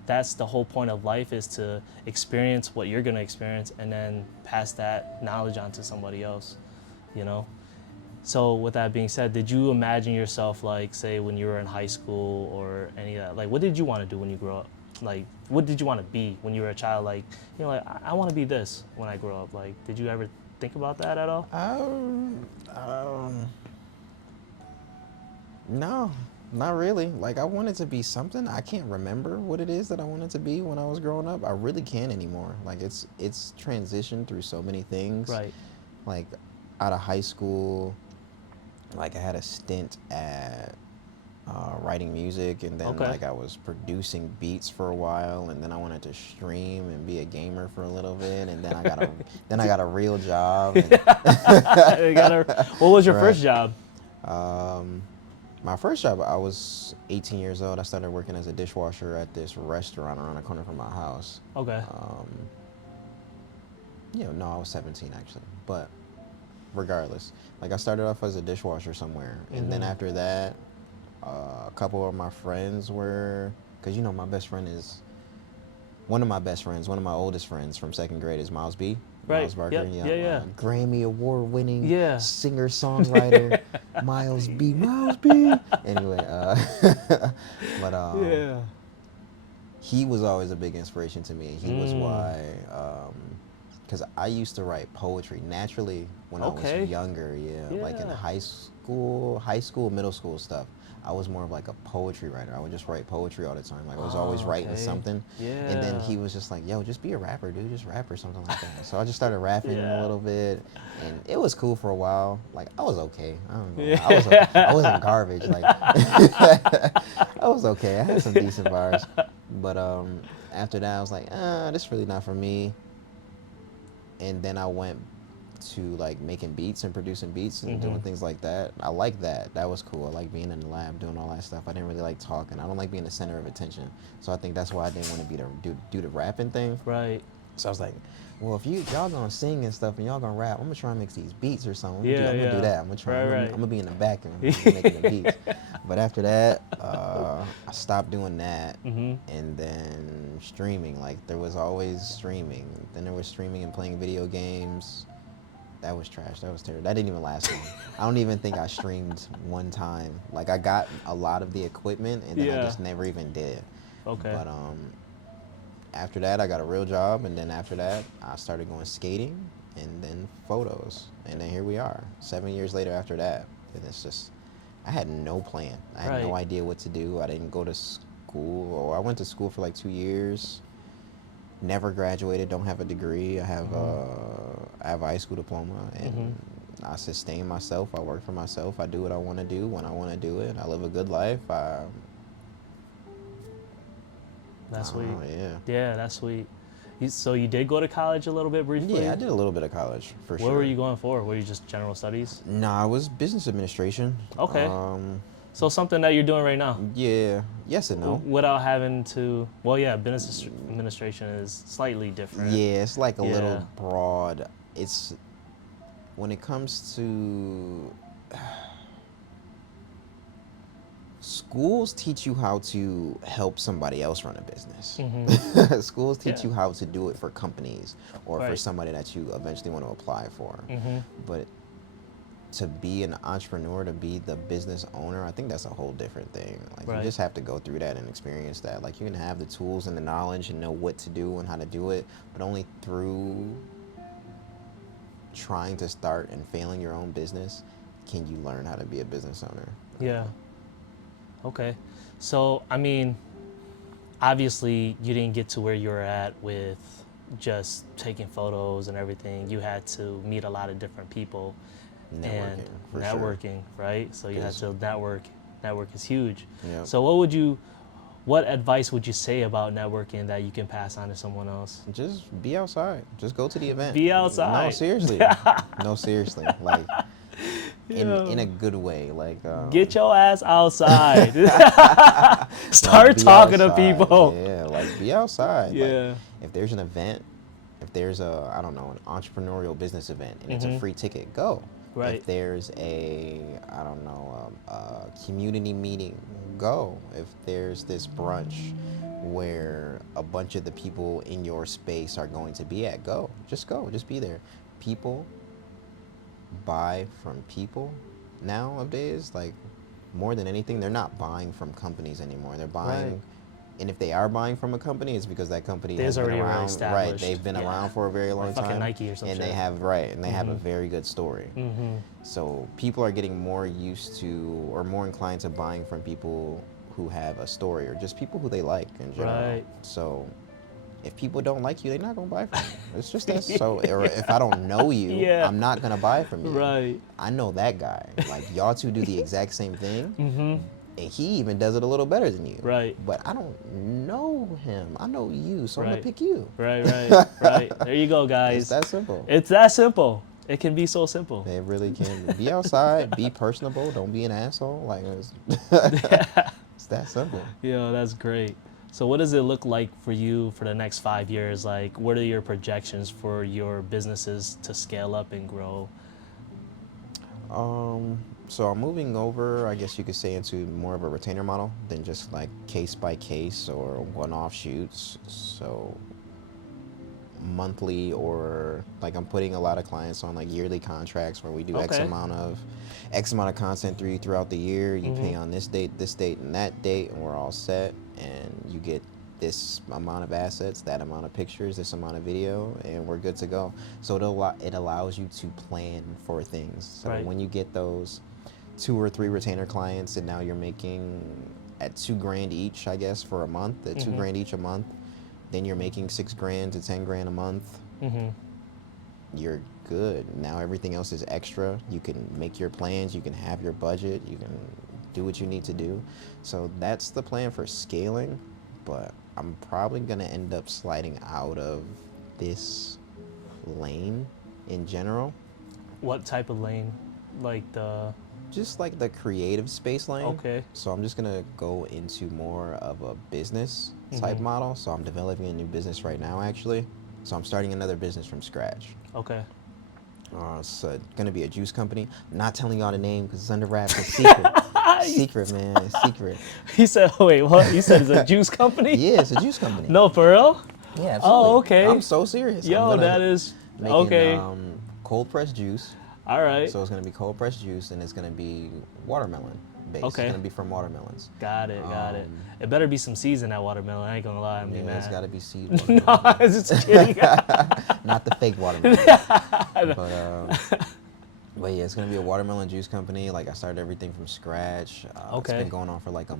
that's the whole point of life, is to experience what you're gonna experience and then pass that knowledge on to somebody else, you know? So with that being said, did you imagine yourself, like, say, when you were in high school or any of that? Like, what did you want to do when you grew up? Like, what did you want to be when you were a child? Like, you know, like, I want to be this when I grow up. Like, did you ever think about that at all? No, not really. Like, I wanted to be something. I can't remember what it is that I wanted to be when I was growing up. I really can't anymore. Like, it's transitioned through so many things. Right. Like, out of high school, like I had a stint at writing music, and then like I was producing beats for a while, and then I wanted to stream and be a gamer for a little bit, and then I got a real job. And What was your first job? My first job, I was 18 years old. I started working as a dishwasher at this restaurant around the corner from my house. Okay. No, I was 17 actually, but regardless, like I started off as a dishwasher somewhere, and then after that, a couple of my friends were, because you know my best friend is, one of my oldest friends from second grade is Miles B. Right. Miles Barker, Yeah. Grammy Award winning Yeah. singer songwriter, Miles B. Anyway, but he was always a big inspiration to me. He was why, because I used to write poetry naturally when I was younger. Yeah, like in high school, middle school stuff. I was more of like a poetry writer. I would just write poetry all the time. Like I was always writing something. Yeah. And then he was just like, yo, just be a rapper, dude. Just rap or something like that. So I just started rapping a little bit. And it was cool for a while. Like I was okay. I don't know. I wasn't garbage. Like I was okay. I had some decent bars. But after that I was like, this is really not for me. And then I went to like making beats and producing beats and doing things like that. I like that. That was cool. I like being in the lab doing all that stuff. I didn't really like talking. I don't like being the center of attention. So I think that's why I didn't want to be do the rapping thing. Right. So I was like, well, if y'all gonna sing and stuff and y'all gonna rap, I'm gonna try and mix these beats or something. Yeah, I'm gonna do yeah. that. I'm gonna try. Right, I'm gonna be in the back and making the beats. But after that, I stopped doing that, and then streaming. Like there was always streaming. Then there was streaming and playing video games. That was trash. That was terrible. That didn't even last long. I don't even think I streamed one time. Like I got a lot of the equipment, and then I Yeah. just never even did it. Okay. But after that, I got a real job, and then after that, I started going skating, and then photos, and then here we are, 7 years later after that, and it's just, I had no plan. I had no Right. idea what to do. I didn't go to school, or I went to school for like 2 years, never graduated, don't have a degree. I have a high school diploma, and I sustain myself. I work for myself. I do what I want to do when I want to do it. I live a good life. That's sweet. Oh, yeah. Yeah, that's sweet. So you did go to college a little bit briefly? Yeah, I did a little bit of college, for sure. What were you going for? Were you just general studies? Nah, it was business administration. Okay. So something that you're doing right now? Yeah, yes and no. Without having to, well, yeah, business administration is slightly different. Yeah, it's like a Yeah. little broad. It's, when it comes to, schools teach you how to help somebody else run a business. Schools teach Yeah. you how to do it for companies or for Right. somebody that you eventually want to apply for. But to be an entrepreneur, to be the business owner, I think that's a whole different thing. Like Right. you just have to go through that and experience that. Like you can have the tools and the knowledge and know what to do and how to do it, but only through trying to start and failing your own business can you learn how to be a business owner. Yeah. Okay. So, I mean, obviously you didn't get to where you were at with just taking photos and everything. You had to meet a lot of different people. Networking, for sure. Networking, right? So you Yes. had to network. Network is huge. Yep. So what advice would you say about networking that you can pass on to someone else? Just be outside. Just go to the event. Be outside. No, seriously. No, seriously. Like in a good way. Like Get your ass outside. like, Start be talking to outside. people. Yeah, like be outside. Yeah. Like, if there's an event, if there's a, I don't know, an entrepreneurial business event and it's a free ticket, go. Right. If there's a, I don't know, a community meeting, go. If there's this brunch where a bunch of the people in your space are going to be at, go. Just go. Just be there. People buy from people nowadays. Like more than anything, they're not buying from companies anymore. They're buying. Right. And if they are buying from a company, it's because that company has been already around. Right, established. they've been Yeah. around for a very long Like time. fucking Nike or some and shit. they have and they have a very good story. So people are getting more used to or more inclined to buying from people who have a story or just people who they like in general. Right. So if people don't like you, they're not gonna buy from you. It's just that. So or if I don't know you, Yeah. I'm not gonna buy from you. Right. I know that guy. Like y'all two do the exact same thing. And he even does it a little better than you. Right. But I don't know him. I know you, so I'm Right. gonna pick you. Right. Right. There you go, guys. It's that simple. It's that simple. It can be so simple. It really can. Be outside, be personable, don't be an asshole. Like it's, it's that simple. Yeah, that's great. So what does it look like for you for the next 5 years? Like, what are your projections for your businesses to scale up and grow? So I'm moving over, I guess you could say, into more of a retainer model than just like case by case or one-off shoots. So monthly, or like I'm putting a lot of clients on like yearly contracts where we do X Okay. amount of content throughout the year. You pay on this date, and that date, and we're all set. And you get this amount of assets, that amount of pictures, this amount of video, and we're good to go. So it allows you to plan for things. So Right. when you get those 2 or 3 retainer clients, and now you're making at $2,000 each, I guess, for a month, at $2,000 each a month, then you're making $6,000 to $10,000 a month. You're good. Now everything else is extra. You can make your plans, you can have your budget, you can do what you need to do. So that's the plan for scaling, but I'm probably gonna end up sliding out of this lane in general. What type of lane? Like the, Just like the creative space lane. Okay. So I'm just gonna go into more of a business type model. So I'm developing a new business right now, actually. So I'm starting another business from scratch. Okay. It's going to be a juice company. I'm not telling y'all the name because it's under wraps. It's secret. Secret, man. It's secret. He said, wait, what? You said it's a juice company? Yeah, it's a juice company. No, for real? Yeah, absolutely. Oh, okay. I'm so serious. Yo, that is making, okay. Cold pressed juice. All right. So it's going to be cold pressed juice, and it's going to be watermelon based. Okay. It's going to be from watermelons. Got it. It better be some seeds in that watermelon. I ain't gonna lie. I'm Yeah, mad. it's got to be seed. No, I was just kidding. Not the fake watermelon. But yeah, it's gonna be a watermelon juice company. Like I started everything from scratch. It's Okay. been going on for like a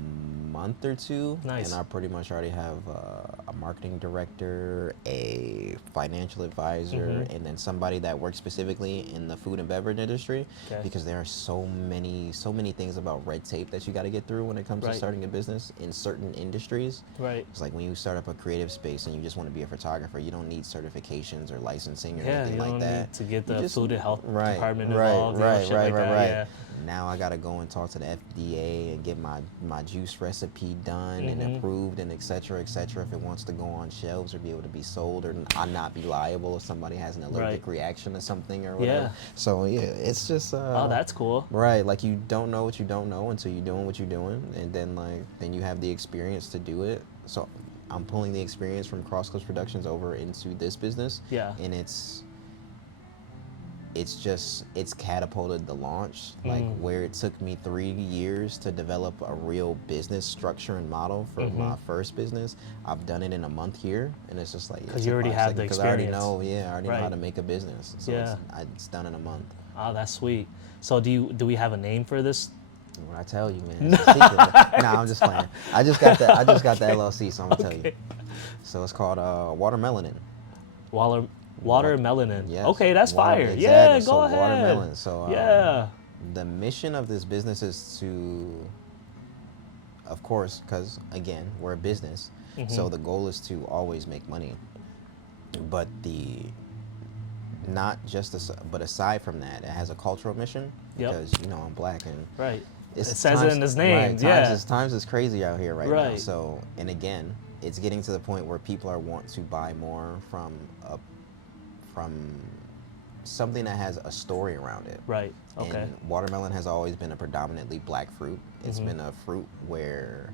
month or two. Nice. And I pretty much already have a marketing director, a financial advisor, and then somebody that works specifically in the food and beverage industry. Okay. Because there are so many things about red tape that you got to get through when it comes Right. to starting a business in certain industries. Right. It's like when you start up a creative space and you just want to be a photographer, you don't need certifications or licensing or Yeah, anything you like don't that. need to get You the just- food and health right, department right, involved. You know, shit like that. Yeah. Now I gotta go and talk to the FDA and get my juice recipe done and approved and et cetera, if it wants to go on shelves or be able to be sold or not be liable if somebody has an allergic reaction to something or whatever. Yeah. So yeah, it's just Oh, that's cool. right. Like you don't know what you don't know until you're doing what you're doing, and then you have the experience to do it. So I'm pulling the experience from Cross Clips Productions over into this business. Yeah. And it's catapulted the launch, like where it took me 3 years to develop a real business structure and model for my first business. I've done it in a month here, and it's just like 'Cause you already have the because I already experience. know, I already know how Right. to make a business. So Yeah. it's done in a month. Oh, that's sweet. So do we have a name for this? When I tell you, man, it's a secret. Nah, I'm just playing. I just got the LLC, so I'm gonna tell you. So it's called Watermelonin. Watermelonin. Yes. Okay, that's fire. Exactly. Yeah, So go ahead. watermelon. So Yeah. the mission of this business is to, of course, because again, we're a business, so the goal is to always make money. But but aside from that, it has a cultural mission Yep. because I'm black and Right. it says it in his name, Right, yeah. times is crazy out here right now. Right. So, and again, it's getting to the point where people want to buy more from something that has a story around it. Right. Okay. And watermelon has always been a predominantly black fruit. It's been a fruit where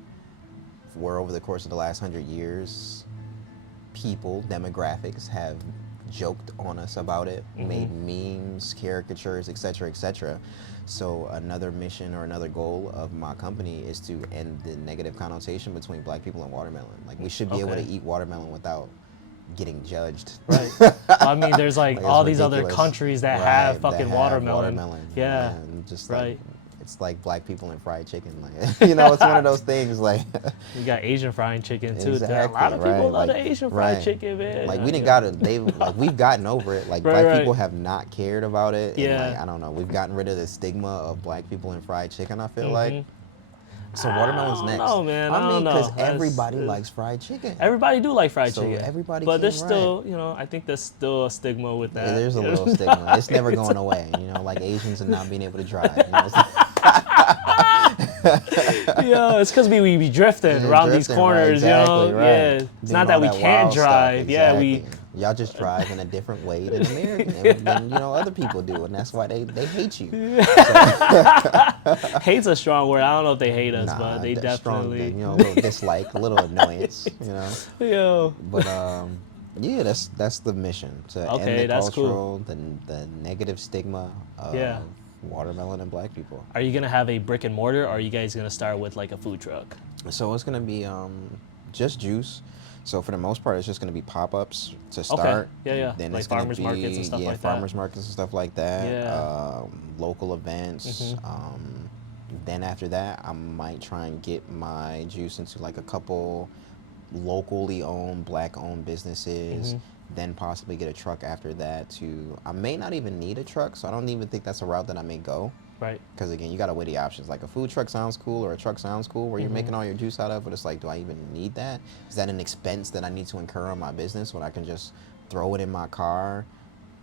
over the course of the last 100 years, demographics have joked on us about it, made memes, caricatures, etc. So another mission or another goal of my company is to end the negative connotation between black people and watermelon. Like we should be able to eat watermelon without getting judged. Right. I mean, there's like Like, all it's these other ridiculous. countries that Right, have that fucking have watermelon. Yeah. And just Right. like, it's like black people and fried chicken. Like, it's one of those things. Like, You got Asian fried chicken too. Exactly, A lot of people right, love like, the Asian fried right. chicken, man. like we didn't got it. We've gotten over it. Like Right, black people right. have not cared about it. Yeah. And like, I don't know. We've gotten rid of the stigma of black people and fried chicken. I feel like. So watermelon's next. know, man. I mean, don't know. because That's- everybody likes fried chicken. Everybody do like fried So chicken. everybody but can, there's right. still, I think there's still a stigma with that. Yeah, there's a little stigma. It's never going away. Like Asians and not being able to drive. It's Yeah, it's because we be drifting around these drifting, corners, right, exactly, right. Yeah, it's Doing not all that we can't wild stuff, drive. Yeah, exactly. Y'all just drive in a different way than other people do, and that's why they hate you. hate's a strong word. I don't know if they hate us, Nah, but they that's strong, definitely. a little dislike, a little annoyance, Yo. But yeah, that's the mission to Okay, end the that's cultural, the negative stigma of Yeah. watermelon and black people. Are you gonna have a brick and mortar, or are you guys gonna start with like a food truck? So it's gonna be just juice. So for the most part, it's just gonna be pop-ups to start. Yeah. Then Like it's gonna farmers markets and stuff like that. farmers markets and stuff like that. Yeah. Local events. Then after that, I might try and get my juice into like a couple locally owned, black-owned businesses. Then possibly get a truck after that. I may not even need a truck, so I don't even think that's a route that I may go. Right. Because again, you gotta weigh the options. Like a food truck sounds cool, or a truck sounds cool, where you're making all your juice out of. But it's like, do I even need that? Is that an expense that I need to incur on my business when I can just throw it in my car,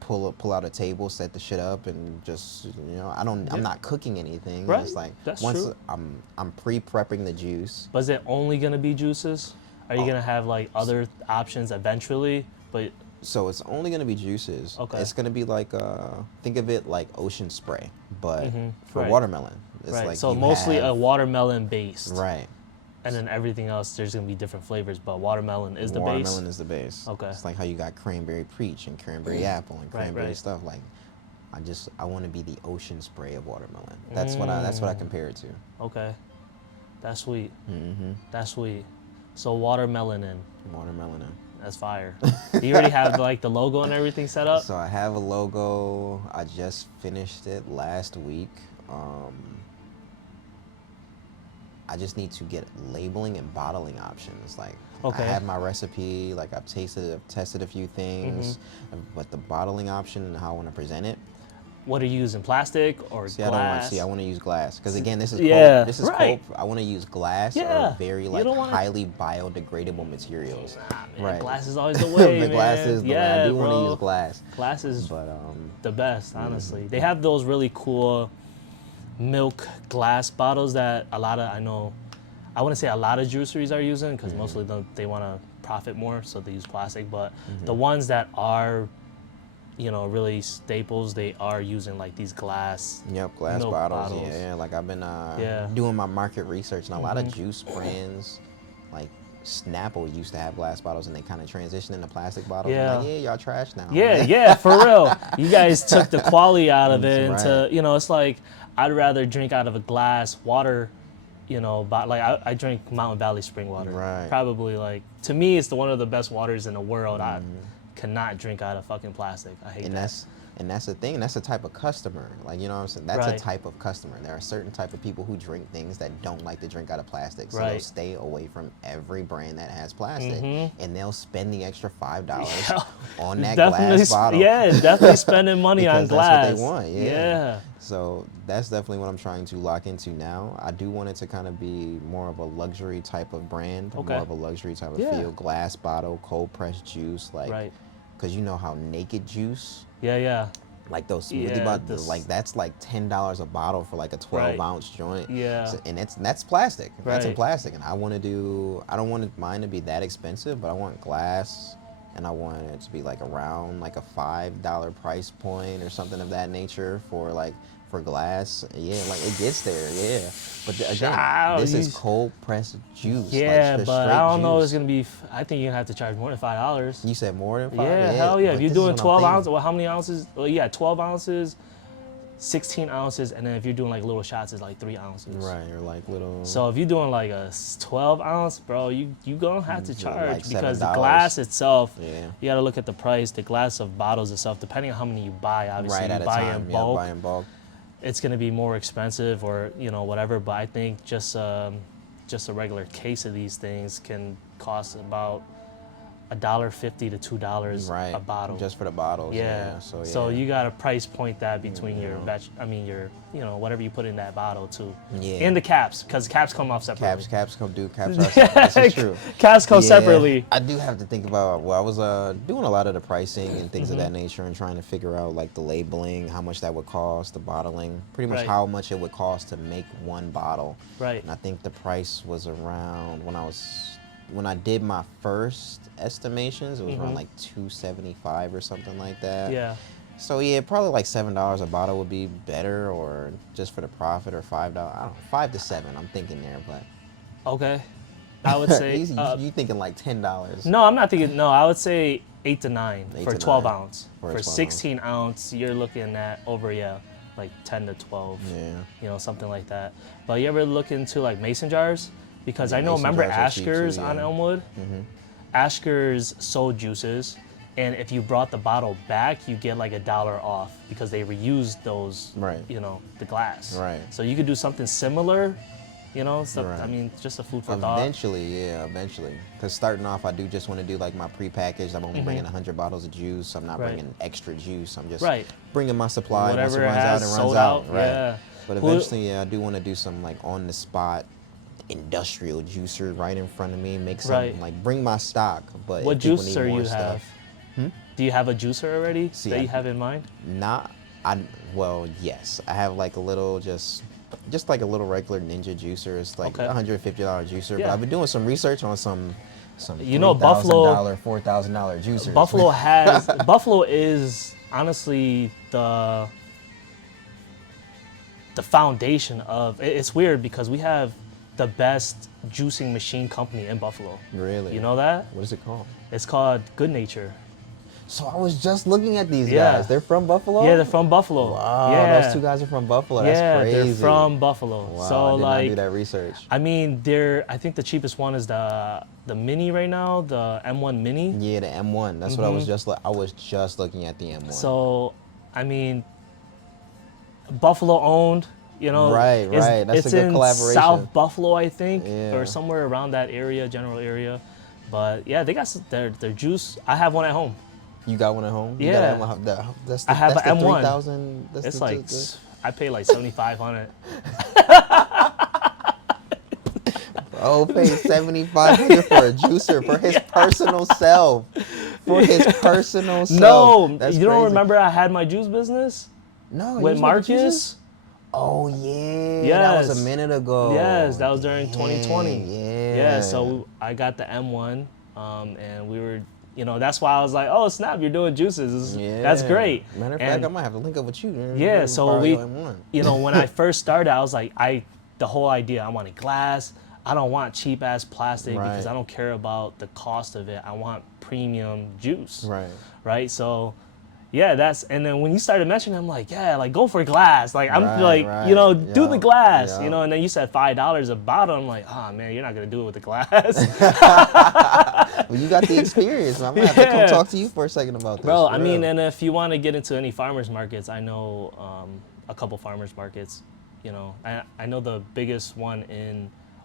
pull out a table, set the shit up, and just I'm not cooking anything. Right. It's like That's once true. I'm pre-prepping the juice. But is it only gonna be juices? Are you gonna have like other options eventually? But So it's only gonna be juices. Okay. It's gonna be like think of it like ocean spray, but for Right. watermelon. It's Right. like So you mostly a have- watermelon based. right. And then everything else, there's gonna be different flavors, but watermelon is the base. Watermelon is the base. Okay. It's like how you got cranberry preach and cranberry apple and Right, cranberry right. stuff. Like I want to be the ocean spray of watermelon. That's what I compare it to. Okay. That's sweet. Mm-hmm. That's sweet. So watermelon in. Watermelon. That's fire. Do you already have like the logo and everything set up? So I have a logo. I just finished it last week. I just need to get labeling and bottling options. Like Okay. I have my recipe. Like I've tested a few things, but the bottling option and how I want to present it. What are you using? Plastic or See, glass? I want to use glass because again, this is Yeah, cold. This is right. cold. I want to use glass Yeah, or very you like don't wanna- highly biodegradable materials. Nah, man, Right. glass is always the way, The man. glass is the way. Yeah, I do want bro. to use glass, Glass is but the best, honestly. They have those really cool milk glass bottles that I wouldn't say a lot of juiceries are using because mostly they want to profit more, so they use plastic. But the ones that are, really staples, they are using like these glass. Yep, glass milk bottles. bottles. Yeah, like I've been Yeah. doing my market research, and a lot of juice brands, like Snapple, used to have glass bottles, and they kind of transitioned into plastic bottles. I'm Yeah. like, yeah, y'all trash now. Yeah, for real. You guys took the quality out of it Right. into, it's like I'd rather drink out of a glass water, but like I drink Mountain Valley spring water. Right. Probably like, to me, it's one of the best waters in the world. I cannot drink out of fucking plastic. I hate And that. that's the thing. That's the type of customer. Like, you know what I'm saying? That's Right. a type of customer. There are certain type of people who drink things that don't like to drink out of plastic. So they'll Right. stay away from every brand that has plastic, Mm-hmm. and they'll spend the extra $5 on that Definitely glass bottle. Yeah, definitely spending money on Because glass. that's what they want, yeah. Yeah. So that's definitely what I'm trying to lock into now. I do want it to kind of be more of a luxury type of brand, Okay. more of a luxury type of Yeah. feel. Glass bottle, cold pressed juice, like, Right. because you know how naked juice, Yeah. like those smoothie Yeah, bottles, like that's like $10 a bottle for like a 12-ounce joint. Yeah. So, and that's plastic. That's in Right. plastic, and I don't want mine to be that expensive, but I want glass, and I want it to be like around like a $5 price point or something of that nature for glass. Yeah, like it gets there. Yeah, but again, Child, this is you- cold pressed juice. Yeah, like, just but straight I don't know. juice. It's gonna be. I think you're gonna have to charge more than $5. You said more than 5? Yeah, hell yeah. but If you're this is doing what I'm 12 thinking. ounces, well, how many ounces? Well, yeah, 12 ounces, 16 ounces, and then if you're doing like little shots, it's like 3 ounces. Right, or like little. So if you're doing like a 12 ounce, bro, you gonna have to Yeah, charge like because the $7. glass itself. Yeah. You gotta look at the price. The glass of bottles itself, depending on how many you buy, obviously Right you at a buy time, in yeah, bulk, buy in bulk. it's gonna be more expensive or whatever. But I think just a regular case of these things can cost about $1.50 to $2 Right, a bottle. just for the bottles. Yeah. So So yeah. you gotta price point that between your your whatever you put in that bottle too. Yeah. And the caps, because caps come off separately. Caps are separate. This is true. Caps come Yeah, separately. I do have to think about. Well, I was doing a lot of the pricing and things Mm-hmm. of that nature, and trying to figure out like the labeling, how much that would cost, the bottling, pretty much Right. how much it would cost to make one bottle. Right. And I think the price was around when I did my first estimations, it was around like $2.75 or something like that. Mm-hmm. Yeah. So yeah, probably like $7 a bottle would be better, or just for the profit, or $5. I don't know, 5 to 7. I'm thinking there, but Okay. I would say. you thinking like $10? No, I'm not thinking. No, I would say 8 to 9 8 for to 12 9 ounce. for a For 12 ounce. 16 ounce, you're looking at over like 10 to 12. Yeah. Something like that. But you ever look into like mason jars? Because I know, mason remember jars are cheap too, Ashker's on yeah. Elmwood? Ashker's sold juices, and if you brought the bottle back, you get like $1 off because they reused those, Right. The glass. Right. So you could do something similar, stuff. Right. I mean, just a food for thought. Eventually. Because starting off, I do just want to do like my prepackaged. I'm only bringing 100 bottles of juice. I'm not Mm-hmm. Right. bringing extra juice. I'm just Right. bringing my supply. Once it Whatever it runs out, has it runs sold out. out, Right. yeah. But Who- eventually, yeah, I do want to do some like on the spot industrial juicer right in front of me. Make some Right. like bring my stock. But What if people juicer need more you stuff, have? Do you have a juicer already See, that I- you have in mind? Well, yes. I have like a little just like a little regular Ninja juicer. It's like Okay. $150 juicer. But Yeah. I've been doing some research on some Some You know, Buffalo- $4,000 juicers. Buffalo has Buffalo is honestly the foundation of it's weird because we have the best juicing machine company in Buffalo. Really? You know that? What is it called? It's called Good Nature. So I was just looking at these Yeah. guys. They're from Buffalo? Yeah, they're from Buffalo. Wow, Yeah. those two guys are from Buffalo. Yeah, That's crazy. they're from Buffalo. Wow, So I did like not do that research. I mean, I think the cheapest one is the Mini right now, the M1 Mini. Yeah, the M1. That's what I was just looking at the M1. So, I mean, Buffalo owned, you know. Right. That's it's a good in collaboration. South Buffalo, I think, Yeah. or somewhere around that area, general area. But yeah, they got their juice. I have one at home. You got one at home? You Yeah. got an M1? That's I have that's an the M1. 3,000. It's like I pay like $75 on it. Oh, paid $7,500 for a juicer for his personal self. For his personal self. No, That's you don't crazy. remember I had my juice business No, you with was making juicers? Marcus? Oh yeah, that was Yes. a minute ago. Yes, that was during Dang, 2020. Yeah. Yeah, so I got the M1, and we were, you know, that's why I was like, oh snap, you're doing juices. That's great. Matter of And, fact, I might have to link up with you. Man. Yeah, Maybe so borrow we, your M1. you know, when I first started, I was like, the whole idea, I wanted glass. I don't want cheap ass plastic because Right. I don't care about the cost of it. I want premium juice. Right. Right. So, yeah, and then when you started mentioning, I'm like, yeah, like go for glass. Like I'm Right, like, right. you know, do the Yup, glass. You yup. know, and then you said $5 a bottle. I'm like, oh man, you're not gonna do it with the glass. Well, you got the experience. I'm gonna have to come Yeah. talk to you for a second about this. Bro, for I mean, real. and if you want to get into any farmers markets, I know a couple farmers markets. You know, I know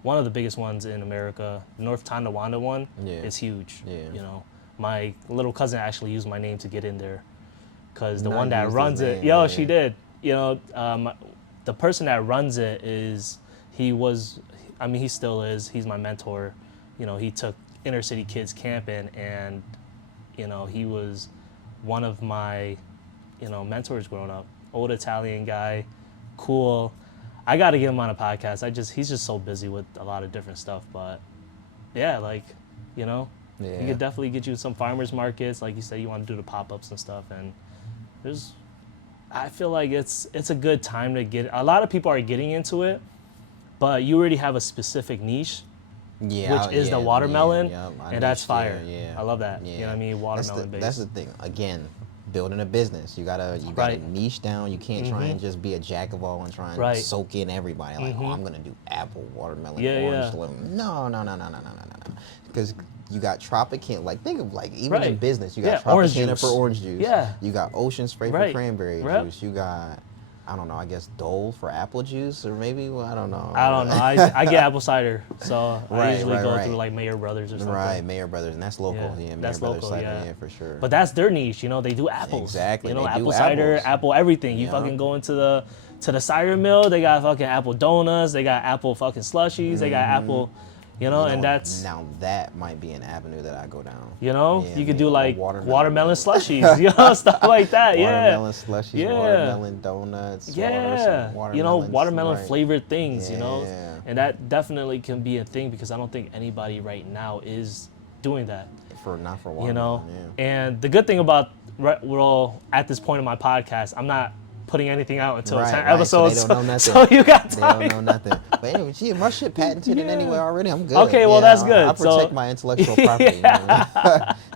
one of the biggest ones in America, North Tonawanda one, Yeah. is huge. Yeah. You know, my little cousin actually used my name to get in there, because the Not one that used his runs it, name, yo, yeah. she did. You know, the person that runs it he still is. He's my mentor. You know, he took inner city kids camping, and you know, he was one of my, you know, mentors growing up. Old Italian guy, cool. I got to get him on a podcast. He's just so busy with a lot of different stuff, but yeah, like, you know, he Yeah. could definitely get you some farmers markets. Like you said, you want to do the pop-ups and stuff, and I feel like it's a good time to get. A lot of people are getting into it, but you already have a specific niche, Yeah, which is yeah, the watermelon, yeah, I and that's understand, fire. Yeah, I love that. You know what I mean? Watermelon That's the based. thing. Again, building a business, you gotta Right. niche down. You can't try and just be a jack of all and try and Right. soak in everybody. Like, oh, I'm gonna do apple, watermelon, Yeah, orange. yeah. Lemon. No. Because you got Tropicana. Like, think of like even in Right. business, you Yeah, got orange Tropicana juice. for orange juice. Yeah. You got Ocean Spray Right. for cranberry Right. juice. You got, I don't know, I guess Dole for apple juice, or maybe, well, I don't know. I don't know. I get apple cider, so I Right, usually right, go right. through like Mayer Brothers or something. Right, Mayer Brothers, and that's local. Yeah, Yeah, Mayer that's Brothers local, cider, yeah. for sure. But that's their niche, you know. They do apples. Exactly, You know, they do apple cider, apples. apple everything. You Yeah. fucking go into the cider mill. They got fucking apple donuts. They got apple fucking slushies. They got apple, you know, and that's. now that might be an avenue that I go down. You know, Yeah, you could maybe do a like watermelon. slushies, you know, stuff like that. Watermelon Yeah. slushies, Yeah. watermelon donuts. Yeah. You know, watermelon right. flavored things, you know. Yeah. And that definitely can be a thing, because I don't think anybody right now is doing that. Not for You watermelon. know, Yeah. and the good thing about we're all at this point in my podcast, I'm not putting anything out until 10 Right, episodes, so they don't know so nothing. you got They time. don't know nothing. But anyway, gee, my shit patented in Yeah. anyway already. I'm good. Okay, well, Yeah, that's good. I protect So- my intellectual property. You know?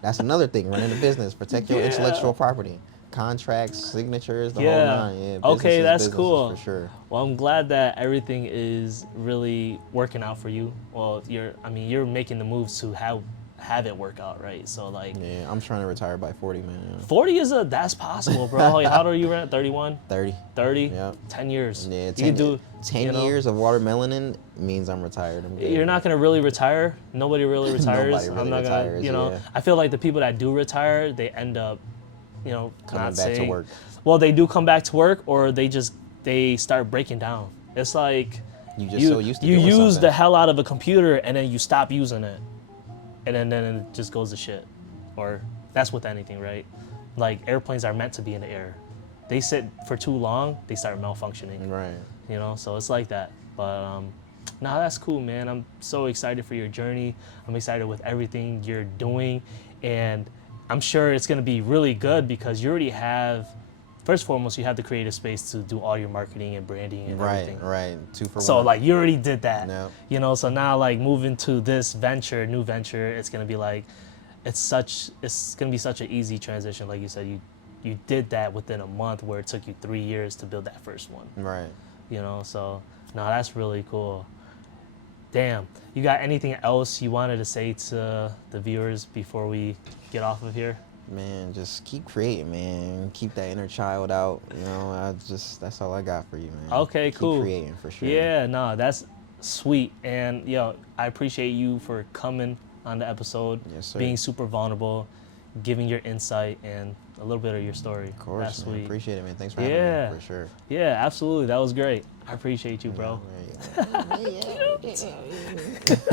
That's another thing. Running a business, protect your Yeah. intellectual property, contracts, signatures, the whole Yeah. nine. Yeah. Okay, business is that's business, cool. for sure. Well, I'm glad that everything is really working out for you. Well, you're making the moves to have it work out, right? So like, Yeah, I'm trying to retire by 40, man. Yeah. 40 that's possible, bro. Like, how old are you at? 31? 30. 30? Yeah. 10 years. Yeah, You 10, can do 10 you know, years of watermeloning means I'm retired. I'm good. You're not gonna really retire. Nobody really retires. Nobody really I'm not retires, gonna, you know. yeah. I feel like the people that do retire, they end up, you know, Coming not back to saying- work. Well, they do come back to work, or they start breaking down. It's like You just so used to you doing use something. the hell out of a computer, and then you stop using it, and then it just goes to shit. Or that's with anything, right? Like, airplanes are meant to be in the air. They sit for too long, they start malfunctioning. Right. You know, so it's like that. But Nah, that's cool, man. I'm so excited for your journey. I'm excited with everything you're doing, and I'm sure it's gonna be really good because you already have, first and foremost, you have the creative space to do all your marketing and branding and Right, everything. right. 2 for 1. So like you already did that, Yep. you know. So now like moving to this new venture, it's gonna be like, it's gonna be such an easy transition. Like you said, you did that within a month where it took you 3 years to build that first one. Right. You know, so no, that's really cool. Damn, you got anything else you wanted to say to the viewers before we get off of here? Man, just keep creating, man. Keep that inner child out. You know, that's all I got for you, man. Okay, keep cool. creating for sure. Yeah, no, that's sweet. And yo, I appreciate you for coming on the episode, Yes, sir. being super vulnerable, giving your insight and a little bit of your story. Of course, That's man. sweet. Appreciate it, man. Thanks for Yeah. having me, for sure. Yeah, absolutely. That was great. I appreciate you, bro. Yeah,